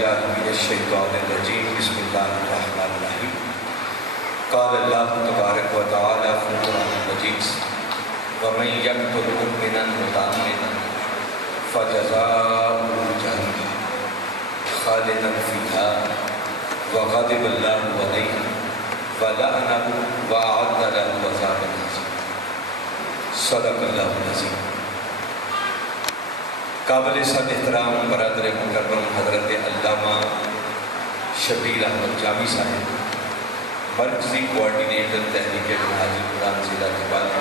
باللہ من الشیطان الرجیم بسم اللہ الرحمن الرحیم قال اللہ تبارک و تعالی فی القرآن المجید ومن یقتل مؤمنا متعمدا فجزاؤہ جہنم خالدا فیہا وغضب اللہ علیہ ولعنہ وأعد له عذابا عظیما صدق اللہ العظیم۔ قابل صد احترام برادر مکرم حضرت علامہ شبیر احمد جامی صاحب، مرکزی کوارڈینیٹر تحریک منہاج القرآن ضلع دیوبند،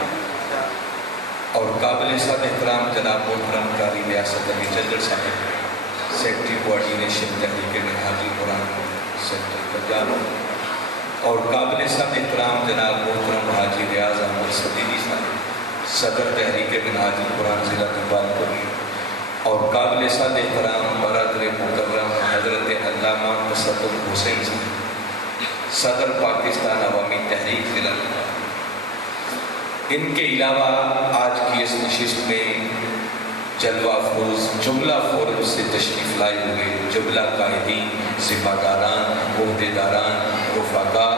اور قابل صد احترام جناب محترم قاری ریاست علی جلدر صاحب، سیکٹری کوارڈینیشن تحریک منہاج القرآن سینٹر پنجاب، اور قابل صد احترام جناب محترم حاجی ریاض احمد صدیقی صاحب، صدر تحریک منہاج القرآن ضلع دیوبند، اور قابل صد احترام برادر محترم حضرت علامہ تصدق حسین صاحب، صدر پاکستان عوامی تحریک ضلع۔ ان کے علاوہ آج کی اس نشست میں جلوہ افروز جملہ فورم سے تشریف لائے ہوئے جملہ قائدین، ذمہ داران، عہدیداران، رفقا،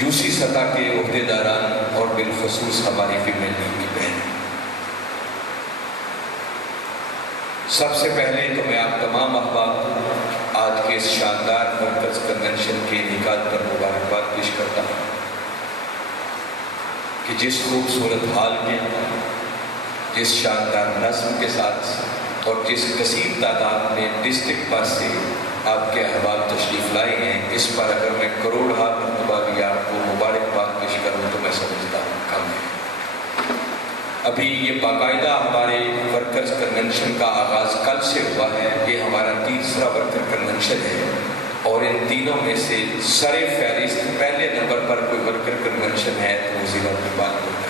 یوسی سطح کے عہدیداران، اور بالخصوص ہماری فیمل لیگ کی بہن، سب سے پہلے تو میں آپ تمام احباب آج کے اس شاندار ورکرز کنونشن کے انعقاد پر مبارکباد پیش کرتا ہوں کہ جس خوبصورت حال میں، جس شاندار نظم کے ساتھ اور جس کثیر تعداد میں ڈسٹرکٹ پر سے آپ کے احباب تشریف لائے ہیں، اس پر اگر میں کروڑہا مرتبہ بھی آپ کو مبارکباد پیش کروں تو میں سمجھتا ہوں کم ہے۔ ابھی یہ باقاعدہ ہمارے ورکرز کنونشن کا آغاز کل سے ہوا ہے، یہ ہمارا تیسرا ورکر کنونشن ہے، اور ان تینوں میں سے سر فہرست پہلے نمبر پر کوئی ورکر کنونشن ہے تو وہ ضلع دیوبند کا ہے۔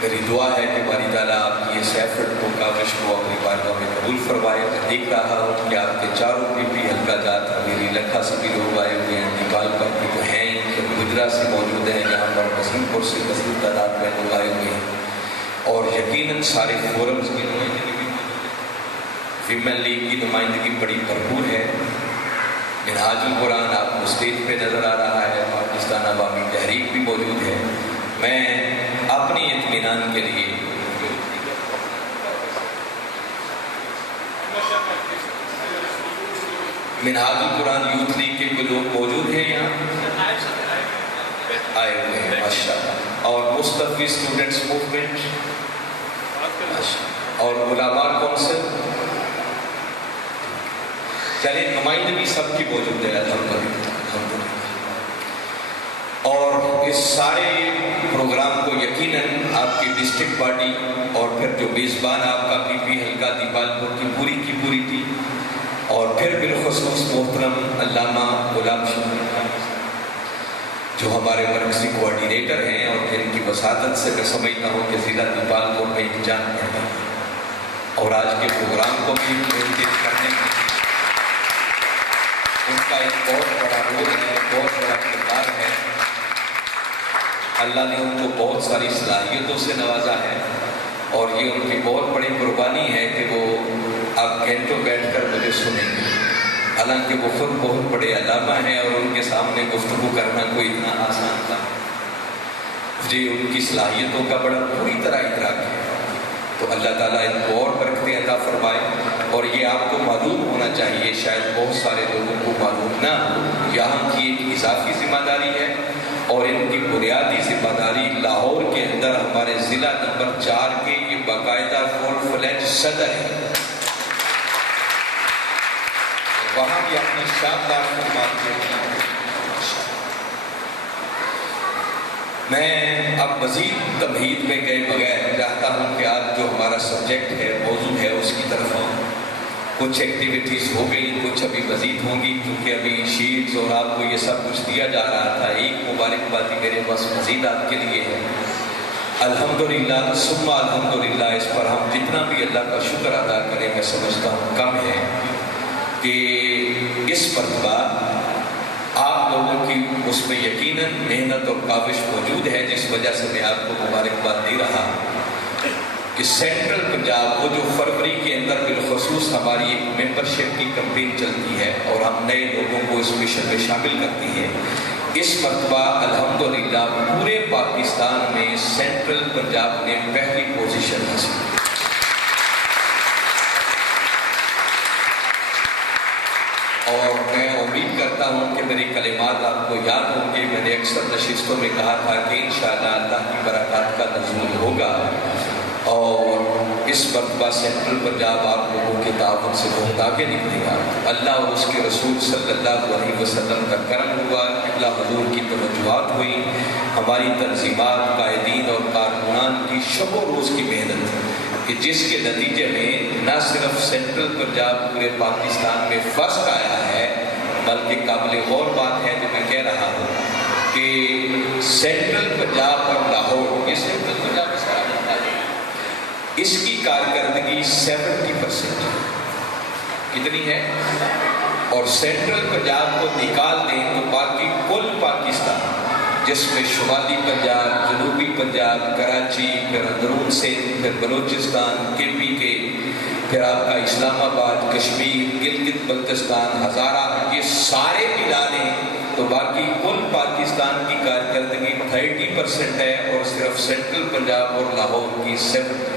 میری دعا ہے کہ باری تعالیٰ آپ کی اس ایفرٹ کو، کاوش کو اپنی بارگاہ میں قبول فرمائے۔ میں دیکھ رہا ہوں کہ آپ کے چاروں پی پی حلقہ جات میری لکھا سے بھی لوگ آئے ہوئے ہیں، دیوال پر بھی تو ہیں، گجرا سے موجود ہیں، جہاں پر وسیم پور سے کثیر تعداد میں لوگ آئے ہوئے ہیں، اور یقیناً سارے فورمز کی نمائندگی بھی موجود ہے۔ فیمل لیگ کی نمائندگی بڑی بھرپور ہے۔ منہاج القرآن آپ کو اسٹیج پہ نظر آ رہا ہے، پاکستان عوامی تحریک بھی موجود ہے۔ میں اپنی اطمینان کے لیے منہاج القرآن یوتھ لیگ کے کوئی لوگ موجود ہیں یہاں آئے ہوئے ہیں ماشاءاللہ، اور مصطفی اسٹوڈنٹس موومنٹ اور علماء کونسل، چلیے نمائندگی سب کی موجود ہے الحمدللہ۔ اور اس سارے پروگرام کو یقیناً آپ کی ڈسٹرکٹ پارٹی اور پھر جو میزبان آپ کا پی پی حلقہ دیوال پور کی پوری تھی، اور پھر بالخصوص محترم علامہ غلام شبیر جو ہمارے مرکزی کوارڈینیٹر ہیں، اور جن کی وساطت سے میں سمجھتا ہوں کہ ضلع دیوال پور میں ایک جان پڑتا ہے، اور آج کے پروگرام کو بھی مینٹین کرنے میں ان کا ایک بہت بڑا رول ہے، بہت بڑا کردار ہے۔ اللہ نے ان کو بہت ساری صلاحیتوں سے نوازا ہے، اور یہ ان کی بہت بڑی قربانی ہے کہ وہ آپ گھنٹوں بیٹھ کر مجھے سنیں گے، حالانکہ وہ خود بہت بڑے علامہ ہیں، اور ان کے سامنے گفتگو کرنا کوئی اتنا آسان تھا۔ مجھے ان کی صلاحیتوں کا بڑا پوری طرح ادراک ہے، تو اللہ تعالیٰ ان کو اور برکتیں عطا فرمائے۔ اور یہ آپ کو معلوم ہونا چاہیے، شاید بہت سارے لوگوں کو معلوم نہ ہو، یہاں کی ایک اضافی ذمہ داری ہے، اور ان کی بنیادی ذمہ داری لاہور کے اندر ہمارے ضلع نمبر 4 کے یہ باقاعدہ فل فلیج صدر ہے، وہاں بھی اپنی شاندار خدمات کے ہیں۔ میں اب مزید تمہید میں گئے بغیر چاہتا ہوں کہ آج جو ہمارا سبجیکٹ ہے، موضوع ہے، اس کی طرف آؤں۔ کچھ ایکٹیویٹیز ہو گئی، کچھ ابھی مزید ہوں گی، کیونکہ ابھی شیٹس اور آپ کو یہ سب کچھ دیا جا رہا تھا۔ ایک مبارکبادی میرے پاس مزید آپ کے لیے ہے۔ الحمدللہ ثم الحمدللہ، اس پر ہم جتنا بھی اللہ کا شکر ادا کریں میں سمجھتا ہوں کم ہے، کہ اس مرتبہ آپ لوگوں کی اس میں یقیناً محنت اور کاوش موجود ہے، جس وجہ سے میں آپ کو مبارکباد دے رہا ہوں۔ سینٹرل پنجاب وہ جو فروری کے اندر بالخصوص ہماری ایک ممبرشپ کی کمپین چلتی ہے اور ہم نئے لوگوں کو اس مشن میں شامل کرتی ہے، اس مرتبہ الحمدللہ پورے پاکستان میں سینٹرل پنجاب نے پہلی پوزیشن حاصل کی۔ اور میں امید کرتا ہوں کہ میری کلمات آپ کو یاد ہوں گے۔ میں نے اکثر نشستوں میں کہا تھا کہ انشاءاللہ اللہ کی برکات کا نزول ہوگا، اور اس مرتبہ سینٹرل پنجاب آپ لوگوں کے تعاون سے بہت آگے نکلے گا۔ اللہ اور اس کے رسول صلی اللہ علیہ وسلم کا کرم ہوا، اللہ حضور کی توجہات ہوئی، ہماری تنظیمات، قائدین اور کارکنان کی شب و روز کی محنت، کہ جس کے نتیجے میں نہ صرف سینٹرل پنجاب پورے پاکستان میں فرسٹ آیا ہے، بلکہ قابل غور بات ہے جو میں کہہ رہا ہوں کہ سینٹرل پنجاب اور لاہور، یہ سینٹرل پنجاب اس کی کارکردگی 70% کتنی ہے، اور سینٹرل پنجاب کو نکال دیں تو باقی کل پاکستان جس میں شمالی پنجاب، جنوبی پنجاب، کراچی، پھر اندرون سندھ، پھر بلوچستان، KPK، پھر آپ کا اسلام آباد، کشمیر، گلگت بلتستان، ہزارہ، یہ سارے ملا لیں تو باقی کل پاکستان کی کارکردگی 30% ہے، اور صرف سینٹرل پنجاب اور لاہور کی 70%۔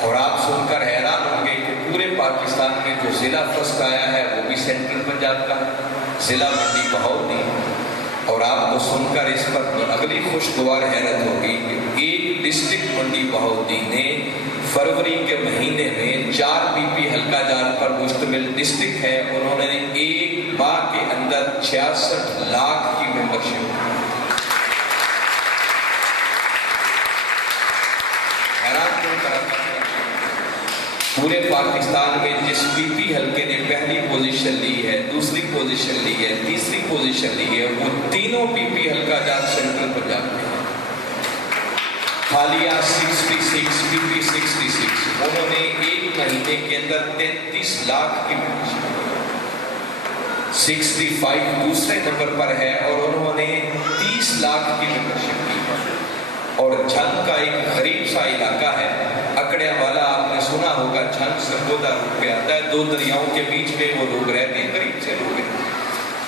اور آپ سن کر حیران ہوں گے کہ پورے پاکستان میں جو ضلع فرسٹ آیا ہے وہ بھی سینٹرل پنجاب کا ضلع منڈی بہاؤدی، اور آپ کو سن کر اس پر اگلی خوشگوار حیرت ہوگی کہ ایک ڈسٹرکٹ منڈی بہاؤدی نے فروری کے مہینے میں 4 BP حلقہ جات پر مشتمل ڈسٹرکٹ ہے، انہوں نے ایک ماہ کے اندر 66 لاکھ کی ممبرشپ۔ پورے پاکستان میں جس BP حلقے نے پہلی پوزیشن لی ہے، دوسری پوزیشن لی ہے، تیسری پوزیشن لی ہے، وہ تینوں BP حلقہ جات سینٹرل پنجاب میں ہیں۔ حالیہ 66 BP 66 انہوں نے ایک مہینے کے اندر 33 لاکھ کی ممبرشپ، 65 دوسرے نمبر پر ہے اور انہوں نے 30 لاکھ کی ممبرشپ کی۔ اور جھنگ کا ایک غریب سا علاقہ ہے، اکڑیا والا، آپ نے سنا ہوگا، جھنگ سرگودا روپ پہ آتا ہے، 2 دریاؤں کے بیچ میں وہ لوگ رہتے ہیں، غریب سے لوگ ہیں،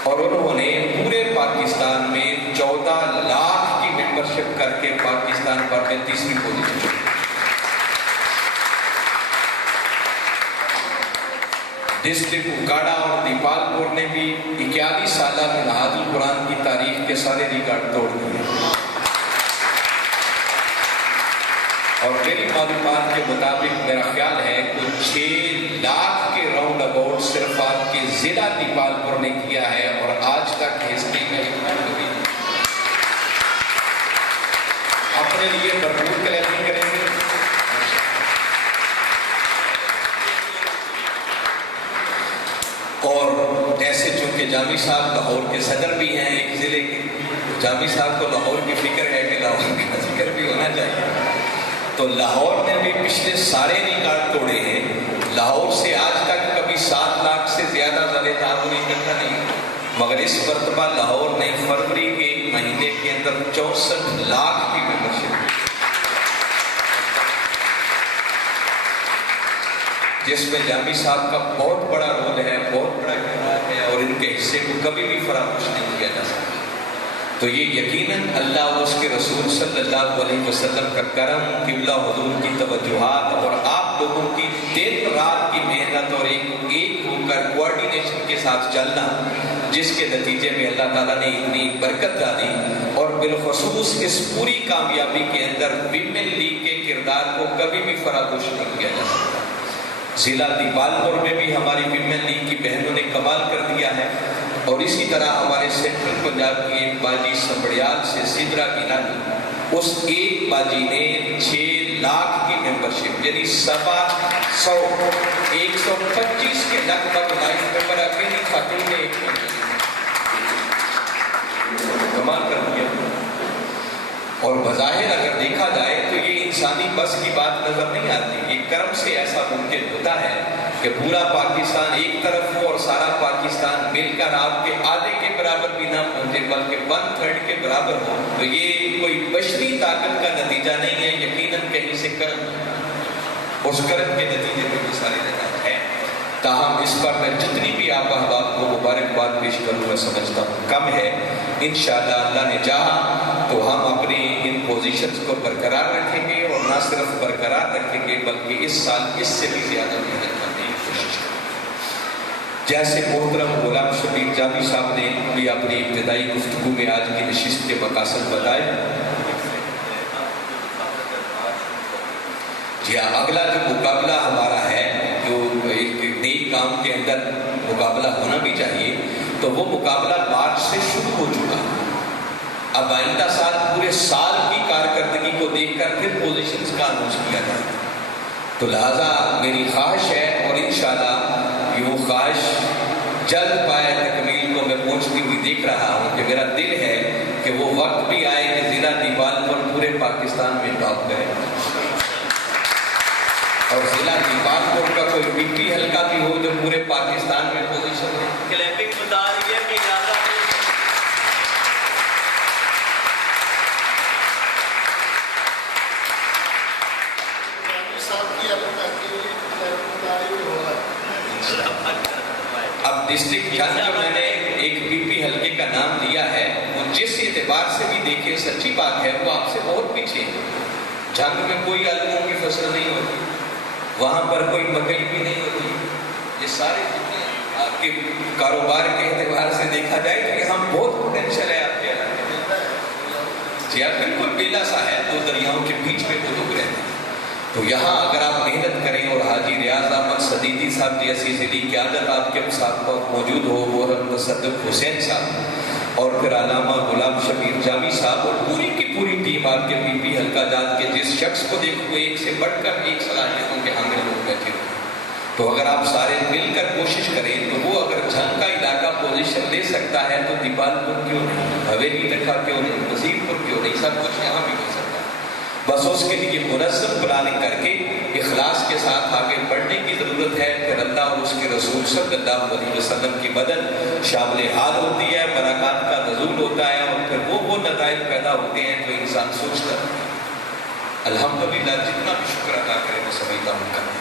اور انہوں نے پورے پاکستان میں 14 لاکھ کی ممبرشپ کر کے پاکستان بھر میں تیسری پوزیشن۔ ڈسٹرکٹ اکاڑا اور دیپال پور نے بھی 41 سالہ میں نہاد القرآن کی تاریخ کے سارے ریکارڈ توڑ دیے، اور میری معلومات کے مطابق میرا خیال ہے کہ 6 لاکھ کے راؤنڈ اباؤٹ صرف آپ کے ضلع دیپال پور نے کیا ہے، اور آج تک ہسٹری میں اپنے لیے بھرپور کلیکشن کریں گے۔ اور ایسے چونکہ جامی صاحب لاہور کے صدر بھی ہیں ایک ضلع کے، جامی صاحب کو لاہور کی فکر ہے کہ لاہور کا ذکر بھی ہونا چاہیے، تو لاہور نے بھی پچھلے سارے ریکارڈ توڑے ہیں۔ لاہور سے آج تک کبھی 7 لاکھ سے زیادہ زلے تعاون اکٹھا نہیں، مگر اس مرتبہ لاہور نے فروری کے ایک مہینے کے اندر 64 لاکھ کی ممبرشپ، جس میں جامی صاحب کا بہت بڑا رول ہے، بہت بڑا کردار ہے، اور ان کے حصے کو کبھی بھی فراموش نہیں کیا جا سکتا۔ تو یہ یقیناً اللہ اور اس کے رسول صلی اللہ علیہ وسلم کا کرم، قبلہ حضور کی توجہات، اور آپ لوگوں کی دن رات کی محنت اور ایک ہو کر کوارڈینیشن کے ساتھ چلنا، جس کے نتیجے میں اللہ تعالیٰ نے اتنی برکت ڈالی، اور بالخصوص اس پوری کامیابی کے اندر ویمن لیگ کے کردار کو کبھی بھی فراموش نہیں کیا جا سکتا۔ ضلع دیپال پور میں بھی ہماری ویمن لیگ کی بہنوں نے کمال کر دیا ہے، اور اسی طرح ہمارے سینٹرل پنجاب کی ایک باجی سمبڑیال سے سدرا گیلانی، اس ایک باجی نے 6 لاکھ کی ممبرشپ، یعنی 125 کے لگ بھگ لائف ممبر اکیلی خاتون نے ایک کمال کر دیا۔ اور بظاہر اگر دیکھا جائے تو یہ انسانی بس کی بات نظر نہیں آتی، یہ کرم سے ایسا ممکن ہوتا ہے کہ پورا پاکستان ایک طرف ہو اور سارا پاکستان مل کر آپ کے آدھے کے برابر بھی نہ پہنچے بلکہ 1/3 کے برابر ہو، تو یہ کوئی بشری طاقت کا نتیجہ نہیں ہے، یقیناً کہیں سے کرم، اس کرم کے نتیجے میں یہ سارے نتائج ہیں۔ تاہم اس پر میں جتنی بھی آپ احباب کو مبارکباد پیش کروں میں سمجھتا ہوں کم ہے۔ انشاءاللہ اللہ نے چاہا تو ہم اپنی ان پوزیشنز کو برقرار رکھیں گے، اور نہ صرف برقرار رکھیں گے بلکہ اس سال اس سے بھی زیادہ محنت کرنے کی کوشش کریں گے۔ جیسے محترم غلام شبیر جامی صاحب نے بھی اپنی ابتدائی گفتگو میں آج کی نشست کے مقاصد بتائے، جی ہاں، اگلا جو مقابلہ ہمارا ہے، جو ایک نئی کام کے اندر مقابلہ ہونا بھی چاہیے، تو وہ مقابلہ مارچ سے شروع ہو چکا ہے۔ اب آئندہ سال پورے سال کی کارکردگی کو دیکھ کر پھر پوزیشنز کا اناؤنس کیا جائے، تو لہٰذا میری خواہش ہے، اور انشاءاللہ یہ وہ خواہش جلد پائے تکمیل کو میں پہنچتی ہوئی دیکھ رہا ہوں، کہ میرا دل ہے کہ وہ وقت بھی آئے کہ ضلع نیپال پر پورے پاکستان میں ٹاپ کرے، اور ضلع نیپال پور کا کوئی پی حلقہ بھی ہو جو پورے پاکستان میں پوزیشن ہے۔ کلیپنگ بتا رہی ہے کہ زیادہ اب ڈسٹرکٹ جنگ جو میں نے ایک پی حلقے کا نام دیا ہے، وہ جس اعتبار سے بھی دیکھیں سچی بات ہے، وہ آپ سے بہت پیچھے ہے۔ جنگ میں کوئی آلووں کی فصل نہیں ہوتی، وہاں پر کوئی مکئی بھی نہیں ہوتی، یہ سارے آپ کے کاروبار کے اعتبار سے دیکھا جائے تو یہاں بہت پوٹینشیل ہے آپ کے علاقے میں۔ جی آپ بالکل بیلا سا ہے، دو دریاؤں کے بیچ میں وہ لوگ رہتے ہیں، تو یہاں اگر آپ محنت کریں، اور حاجی ریاض احمد صدیقی صاحب جیسی ضلعی قیادت آپ کے ساتھ موجود ہو، وہ تصدق حسین صاحب، اور پھر علامہ غلام شبیر جامی صاحب، اور پوری کی پوری ٹیم آپ کے پی حلقہ جات کے جس شخص کو دیکھو ایک سے بڑھ کر ایک صلاحیتوں کے حامل لوگ بیٹھے ہوئے، تو اگر آپ سارے مل کر کوشش کریں تو وہ اگر جنگ کا علاقہ پوزیشن لے سکتا ہے تو دیپال پور کیوں نہیں، حویلی تکا کیوں نہیں، وزیر پور کیوں نہیں، سب کچھ یہاں بھی ہو سکتا ہے۔ بس اس کے لیے منظم پلاننگ کر کے اخلاص کے ساتھ آگے بڑھنے کی ضرورت ہے، پھر اللہ اور اس کے رسول صلی اللہ علیہ وسلم کی مدد شامل حال ہوتی ہے، برکات کا نزول ہوتا ہے، اور پھر وہ نتائج پیدا ہوتے ہیں جو انسان سوچتا ہے۔ الحمدللہ جتنا بھی شکر ادا کرے میں سمجھتا ہوں کریں۔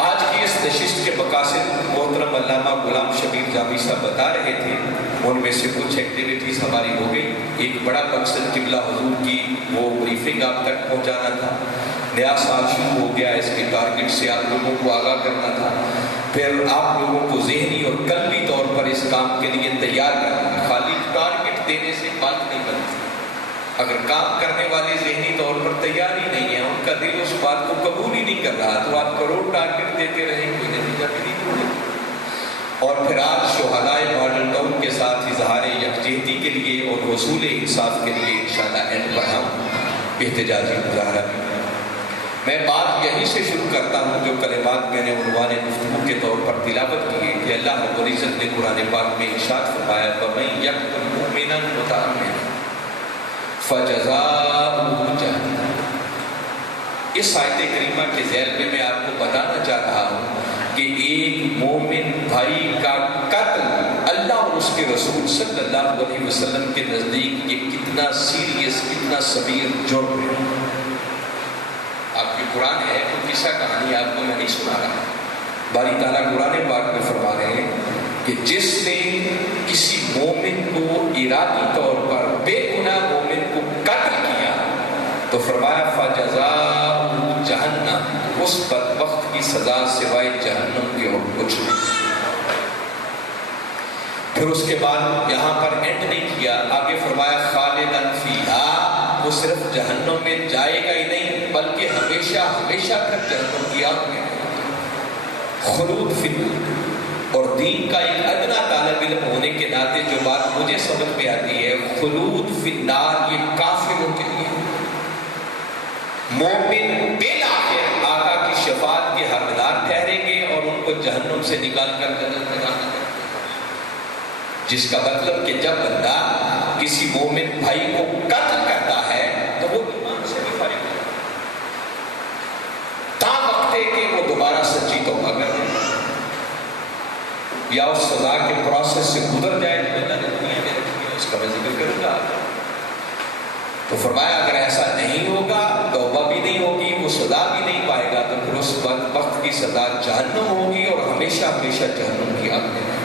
آج کی اس نشست کے مقاصد محترم علامہ غلام شبیر جامی صاحب بتا رہے تھے، ان میں سے کچھ ایکٹیویٹیز ہماری ہو گئی۔ ایک بڑا مقصد قبلہ حضور کی وہ بریفنگ آپ تک پہنچانا تھا، نیا سال شروع ہو گیا، اس کے ٹارگٹ سے آپ لوگوں کو آگاہ کرنا تھا، پھر آپ لوگوں کو ذہنی اور قلبی طور پر اس کام کے لیے تیار کرنا۔ خالی ٹارگٹ دینے سے بات نہیں بنتی، اگر کام کرنے والے ذہنی طور پر تیار ہی نہیں ہے، ان کا دل اس بات کو قبول ہی نہیں کر رہا، تو آپ کروڑ ٹارگٹ دیتے رہیں کوئی نتیجہ بھی نہیں ہوگا۔ اور پھر آج شہدائے ماڈل ٹاؤن کے ساتھ اظہار یکجہتی کے لیے اور حصول انصاف کے لیے انشاءاللہ اینڈ پر ہم احتجاجی مظاہرہ بھی کریں۔ میں بات یہیں سے شروع کرتا ہوں جو کلمات میں نے عنوان گفتگو کے طور پر تلاوت کی ہے، کہ اللہ رب العزت نے قرآن پاک میں ارشاد فرمایا فَمَن يَقْتُلْ مُؤْمِنًا مُتَعَمِّدًا فَجَزَاؤُهُ جَهَنَّمُ۔ اس آیت کریمہ کے ذیل میں آپ کو بتانا چاہ رہا ہوں کہ ایک مومن بھائی کا قتل اللہ اور اس کے رسول صلی اللہ علیہ وسلم کے نزدیک یہ کتنا سیریس، کتنا سبیر جرم ہے۔ آپ کی قرآن ہے، کوئی قصہ کہانی آپ کو میں نہیں سنا رہا، باری تعالیٰ قرآن پاک میں فرما رہے ہیں کہ جس نے کسی مومن کو ارادی طور پر بے گناہ مومن کو قتل کیا تو فرمایا فَجَزَاؤُهُ جَهَنَّمُ، اس بدبخت کی سزا سوائے جہنم کے اور کچھ نہیں۔ پھر اس کے بعد یہاں پر اینڈ نہیں کیا، آگے فرمایا خالداً فیہا، وہ صرف جہنم میں جائے گا ہی نہیں بلکہ ہمیشہ ہمیشہ تک جہنم کی آگ میں خلود فی النار۔ اور دین کا ایک ادنا طالب علم ہونے کے ناطے جو بات مجھے سمجھ میں آتی ہے، خلود فی النار یہ کافروں کے لیے، مومن بالآخر آقا کی شفاعت کے حقدار ٹھہریں گے اور ان کو جہنم سے نکال کر جنت میں داخل کریں گے۔ جس کا مطلب کہ جب بندہ کسی مومن بھائی کو قتل کرتا ہے تو وہ ایمان سے بھی فارغ ہے، تا وقت ہے کہ وہ دوبارہ سچی توبہ یا اس سزا کے پروسیس سے گزر جائے جو اللہ نے دنیا میں رکھی ہے، اس کا میں ذکر کروں گا. تو فرمایا اگر ایسا نہیں ہوگا، توبہ بھی نہیں ہوگی، وہ سزا بھی نہیں پائے گا، تو پھر اس وقت کی سزا جہنم ہوگی اور ہمیشہ ہمیشہ جہنم کی آگ میں رہے گا.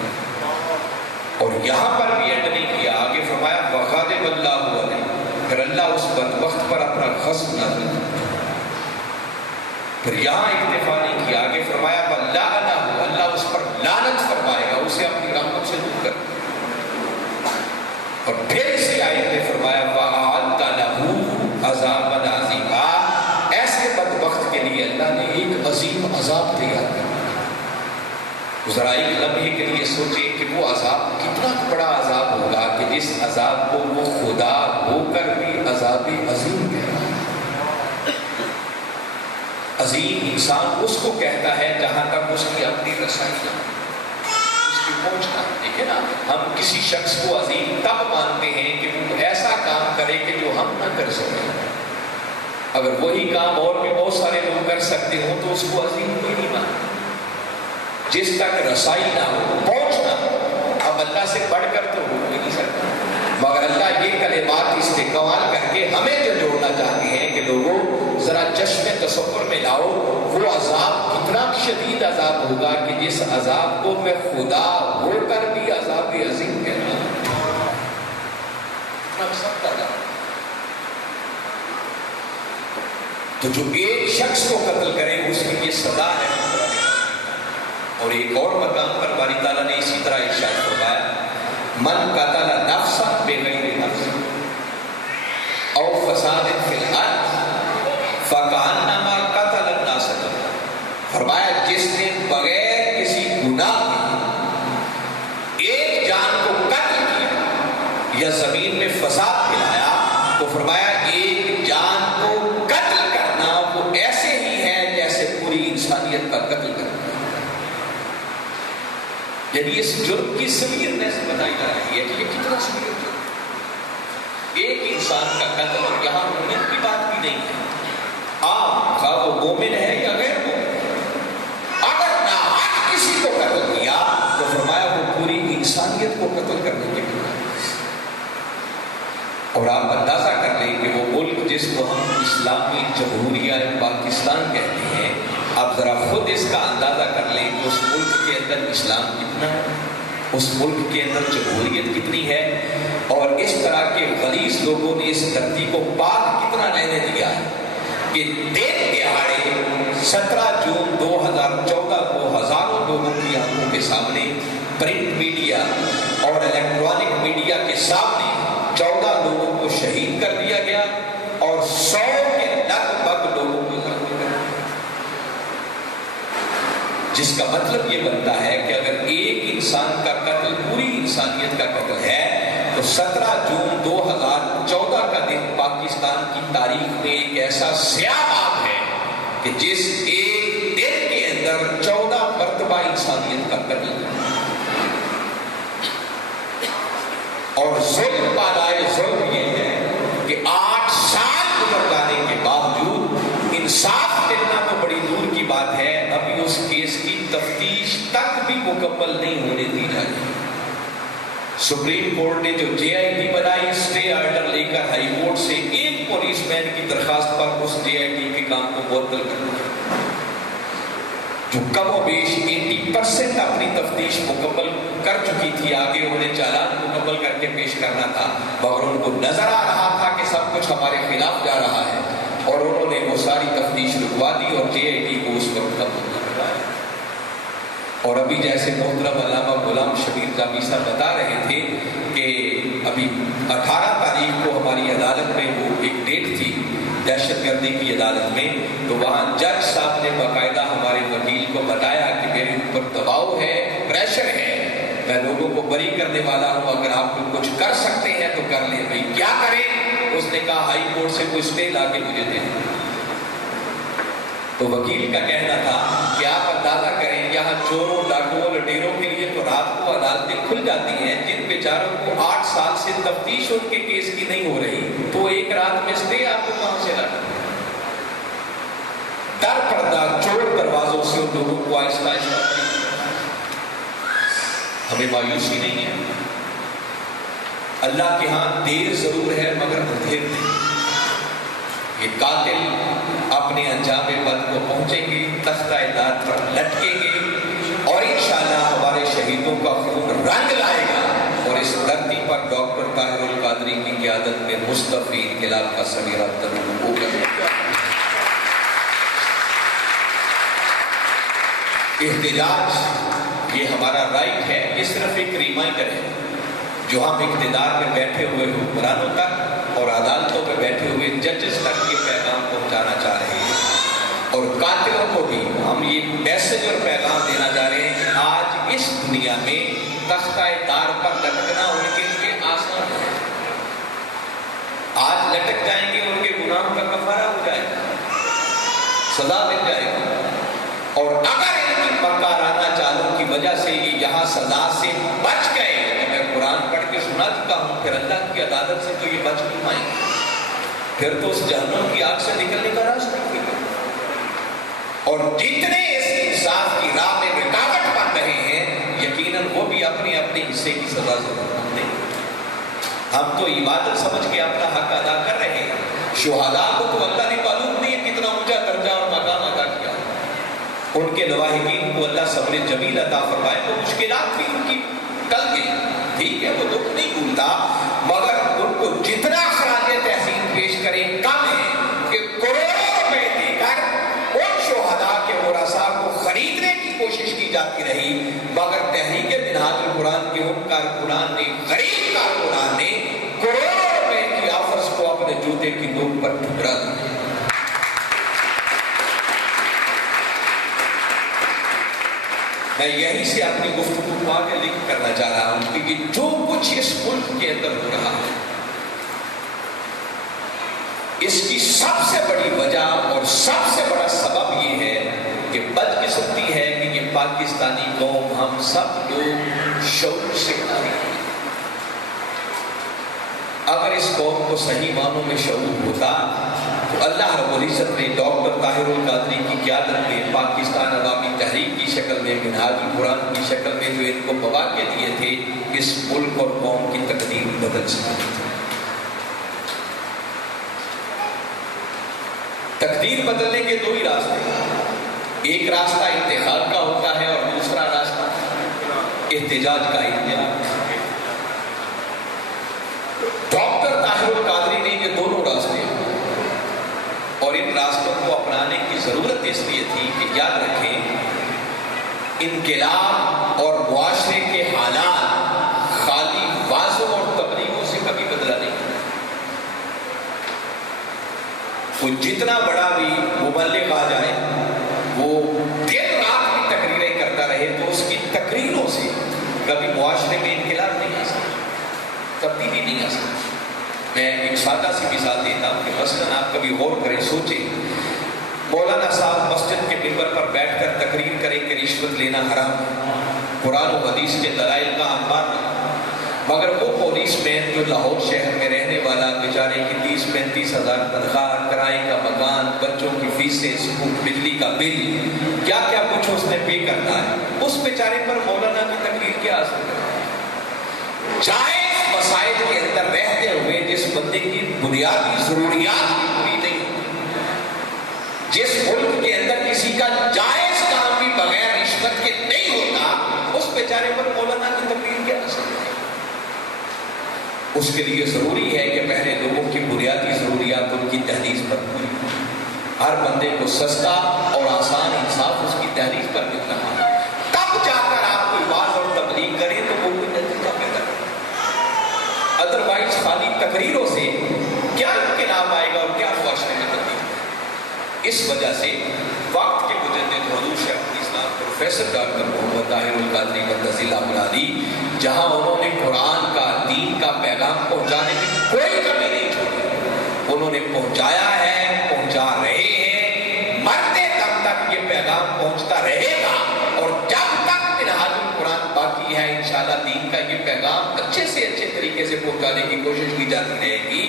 اور یہاں پر بھی اینڈ نہیں کیا، آگے فرمایا وغضب اللہ علیہ، پھر اللہ اس بدبخت پر اپنا غضب نازل کرتا. پھر یہاں اکتفا نہیں کیا، آگے فرمایا وَلَعْنَهُ، اللہ اس پر لعنت فرمائے گا، اسے اپنی رحمت سے دور کر. اور پھر اسی آیت میں فرمایا وَأَعَدَّ لَهُ عَذَابًا عَظِيمًا، ایسے بدبخت کے لیے اللہ نے ایک عظیم عذاب تیار کر دیا. ذرا ایک لمحے کے لیے سوچیں کہ وہ عذاب کتنا بڑا عذاب ہوگا کہ جس عذاب کو وہ خدا ہو کر بھی عذاب عظیم کہہ رہا ہے. عظیم انسان اس کو کہتا ہے جہاں تک اس کی اپنی رسائی نہ ہو، اس کی پہنچ نہ ہو. دیکھیں نا، ہم کسی شخص کو عظیم تب مانتے ہیں کہ وہ ایسا کام کرے کہ جو ہم نہ کر سکیں. اگر وہی کام اور بھی بہت سارے لوگ کر سکتے ہوں تو اس کو عظیم کوئی نہیں مانتا. جس تک رسائی نہ ہو، پہنچ نہ ہو. اب اللہ سے بڑھ کر تو ہو نہیں سکتا، مگر اللہ یہ کلمات استعمال کر کے ہمیں جو جوڑنا چاہتے ہیں کہ لوگوں ذرا چشم تصور میں لاؤ وہ عذاب کتنا شدید عذاب ہوگا کہ جس عذاب کو میں خدا ہو کر بھی عذاب عظیم کہتا ہوں. تو جو ایک شخص کو قتل کرے اس کی یہ سزا ہے. اور ایک اور مقام پر باری تعالیٰ نے اسی طرح ارشاد فرمایا من قتل نفسا بغیر نفس او فساد فی الارض فکأنما قتل الناس جميعا. فرمایا جس نے بغیر کسی گناہ ایک جان کو قتل کیا یا زمین میں فساد پھیلایا، تو فرمایا ایک جان کو قتل کرنا وہ ایسے ہی ہے جیسے پوری انسانیت کا قتل کرنا. یعنی اس جرم کی سمیرنیس بتائی جا رہی ہے کہ یہ کتنا سمیر جرم. ایک انسان کا قتل، اور یہاں مومن کی بات بھی نہیں ہے، آپ خواہ وہ مومن ہے یا غیر مومن، اگر ناحق کسی کو قتل کیا تو فرمایا وہ پوری انسانیت کو قتل کرنے کے لیے. اور آپ اندازہ کر لیں کہ وہ ملک جس کو ہم اسلامی جمہوریہ پاکستان کہتے ہیں، آپ ذرا خود اس کا اندازہ کر لیں کہ اس ملک کے اندر اسلام کتنا ہے، اس ملک کے اندر جمہوریت کتنی ہے، اور اس طرح کے غلیظ لوگوں نے اس دھرتی کو پاک کتنا لینے دیا ہے کہ دن دہاڑے 17 جون 2014 کو ہزاروں لوگوں کی آنکھوں کے سامنے پرنٹ میڈیا اور الیکٹرانک میڈیا کے سامنے 14 لوگوں کو شہید کر دیا گیا اور 100 کے لگ بھگ لوگوں کو زخمی کر دیا. جس کا مطلب یہ بنتا ہے کہ اگر ایک انسان کا قتل پوری انسانیت کا قتل ہے تو 17 جون 2014 کا دن پاکستان کی تاریخ میں ایک ایسا سیاہ باب ہے کہ جس ایک دن کے اندر 14 مرتبہ انسانیت کا قتل ہے. اور ظلم بالائے ظلم یہ ہے کہ 8 سال گزر جانے کے باوجود انصاف ملنا تو بڑی دور کی بات ہے، ابھی اس کیس کی تفتیش تک بھی مکمل نہیں ہونے دی جا رہی. سپریم کورٹ نے جو جے آئی ٹی بنائی، اسٹے آرڈر لے کر ہائی کورٹ سے ایک پولیس مین کی درخواست پر اس جے آئی ٹی کے کام کو معطل کر دیا. جو کم و بیش 80% اپنی تفتیش مکمل کر چکی تھی، آگے انہیں چالان مکمل کر کے پیش کرنا تھا، مگر ان کو نظر آ رہا تھا کہ سب کچھ ہمارے خلاف جا رہا ہے، اور انہوں نے وہ ساری تفتیش رکوا دی اور جے آئی ٹی کو اس وقت ختم کروایا. اور ابھی جیسے محترم علامہ غلام شبیر جامی صاحب بتا رہے تھے کہ ابھی 18 تاریخ کو ہماری عدالت میں وہ ایک ڈیٹ تھی دہشت گردی کی عدالت میں، تو وہاں جج صاحب نے باقاعدہ ہمارے وکیل کو بتایا کہ میرے اوپر دباؤ ہے، پریشر ہے، میں لوگوں کو بری کرنے والا ہوں، اگر آپ کچھ کر سکتے ہیں تو کر لیں. بھائی کیا کریں؟ اس نے کہا ہائی کورٹ سے کوئی اسٹے لا کے مجھے دیں. تو وکیل کا کہنا تھا کہ آپ اندازہ کریں یہاں چوروں ڈاکوؤں لٹیروں کے لیے تو رات کو عدالتیں کھل جاتی ہیں، جن بیچاروں کو 8 سال سے تفتیش ان کے کیس کی نہیں ہو رہی، تو ایک رات میں اسٹے آپ کو کہاں سے لانا؟ در پردہ چور دروازوں سے ان لوگوں کو آہستہ آہستہ. ہمیں مایوسی نہیں ہے. اللہ کے ہاں دیر ضرور ہے مگر اندھیر نہیں. یہ قاتل اپنے انجام بد کو پہنچیں گے، تختہ دار پر لٹکیں گے، اور انشاءاللہ ہمارے شہیدوں کا خون رنگ لائے گا، اور اس دھرتی پر ڈاکٹر طاہر القادری کی قیادت میں مستفی انقلاب کا سویرا طلوع ہوگا. احتجاج یہ ہمارا رائٹ ہے، یہ صرف ایک ریمائنڈر ہے جو ہم اقتدار میں بیٹھے ہوئے حکمرانوں تک اور عدالتوں میں بیٹھے ہوئے ججز تک یہ پیغام پہنچانا چاہ رہے ہیں، اور قاتلوں کو بھی ہم یہ میسج اور پیغام دینا چاہ رہے ہیں کہ آج اس دنیا میں تختہ دار پر لٹکنا ان کے لیے آسان ہے. آج لٹک جائیں گے، ان کے گناہوں کا کفارہ ہو جائے گا، سزا مل جائے گی. اور اگر ان کی مکارانہ چالوں کی وجہ سے یہ یہاں سزا سے بچ گئے، تو میں قرآن پڑھ کے سنا چکا ہوں، پھر اللہ کی عدالت سے تو یہ بچ نہیں پائیں گے، پھر تو اس جہنم کی آگ سے نکلنے کا راستہ نہیں ہے. اور جتنے اس انصاف کی راہ میں رکاوٹ بن رہے ہیں، یقیناً وہ بھی اپنے اپنے حصے کی سزا ضرور دیں. ہم تو عبادت سمجھ کے اپنا حق ادا کر رہے ہیں. شہداء کو تو اللہ نے معلوم نہیں کتنا اونچا درجہ اور مقام ادا کیا. ان کے لواحقین کو اللہ صبر جمیل عطا فرمائے. تو مشکلات بھی ان کی ٹل گئی، ٹھیک ہے، وہ دکھ نہیں بھولتا، مگر ان کو جتنا خراج تحسین پیش کریں کم ہے کہ کروڑوں روپے دے کر ان شہداء کے ورثاء کو خریدنے کی کوشش کی جاتی رہی، مگر تحریک منہاج القرآن کے ان کارکنان نے، غریب کارکنان نے کروڑوں روپے کی آفرز کو اپنے جوتے کی نوک پر ٹھکرا دیا. میں یہیں سے اپنی گفتگو کو آگے لنک کرنا چاہ رہا ہوں کہ جو کچھ اس ملک کے اندر ہو رہا ہے، اس کی سب سے بڑی وجہ اور سب سے بڑا سبب یہ ہے کہ بدقسمتی ہے کہ یہ پاکستانی قوم، ہم سب لوگ شعور سے آئے ہیں. اگر اس قوم کو صحیح معنوں میں شعور ہوتا تو اللہ رب العزت نے ڈاکٹر طاہر القادری کی قیادت میں پاکستان عوامی تحریک کی شکل میں، منہاج القرآن کی شکل میں جو ان کو مواقع دیے تھے، اس ملک اور قوم کی تقدیر بدل سکتی تھی. تقدیر بدلنے کے دو ہی راستے ہیں، ایک راستہ انتخاب کا ہوتا ہے اور دوسرا راستہ احتجاج کا اختیار. ڈاکٹر طاہر القادری نے یہ دونوں راستے ہیں، اور ان راستوں کو اپنانے کی ضرورت اس لیے تھی کہ یاد رکھیں، انقلاب اور معاشرے کے حالات خالی واضح اور تبلیغوں سے کبھی بدلا نہیں. کوئی جتنا بڑا بھی مبلغ آ جائے، وہ دن رات کی تقریریں کرتا رہے، تو اس کی تقریروں سے کبھی معاشرے میں انقلاب نہیں آ سکتا، تبدیلی نہیں آ سکتی. میں ایک سادہ سی مثال دیتا ہوں کہ مثلاً آپ کبھی غور کریں، سوچیں، مولانا صاحب مسجد کے ممبر پر بیٹھ کر تقریر کریں کہ رشوت لینا حرام ہے، قرآن و حدیث کے دلائل کا انبار نہیں، مگر وہ پولیس مین جو لاہور شہر میں رہنے والا بیچارے کی 30-35 ہزار تنخواہ، کرائے کا مکان، بچوں کی فیسیں، اسکول، بجلی کا بل، کیا کیا کچھ اس نے پے کرتا ہے، اس بیچارے پر مولانا کی تقریر کیا اثر کرتا ہے؟ جائز مسائل کے اندر رہتے ہوئے جس بندے کی بنیادی ضروریات بھی پوری نہیں ہوتی، جس ملک کے اندر کسی کا جائز کام بھی بغیر رشوت کے نہیں ہوتا، اس بیچارے پر مولانا کی تقریر کیا اثر ہے؟ اس کے لیے ضروری ہے کہ پہلے لوگوں کی بنیادی ضروریات ان کی تحریر پر پوری ہو. ہر بندے کو سستا اور آسان انصاف اس کی تحریر پر مل رہا ہے، تب جا کر آپ کوئی بات اور تبلیغ کریں تو وہ کوئی نتیجہ پیدا کرے. ادروائز خالی تقریروں سے کیا انقلاب آئے گا اور کیا معاشرے میں تبدیلی؟ اس وجہ سے وقت کے مجدد حضور شیخ الاسلام پروفیسر ڈاکٹر محمد طاہر القادری مرتضی اللہ علی، جہاں انہوں نے قرآن کا، دین کا پیغام پہنچانے میں کوئی کمی نہیں چھوڑی، انہوں نے پہنچایا ہے، پہنچا رہے ہیں، مرتے دم تک یہ پیغام پہنچتا رہے گا، اور جب تک منہاج القرآن باقی ہے انشاءاللہ دین کا یہ پیغام اچھے سے اچھے طریقے سے پہنچانے کی کوشش کی جاتی رہے گی.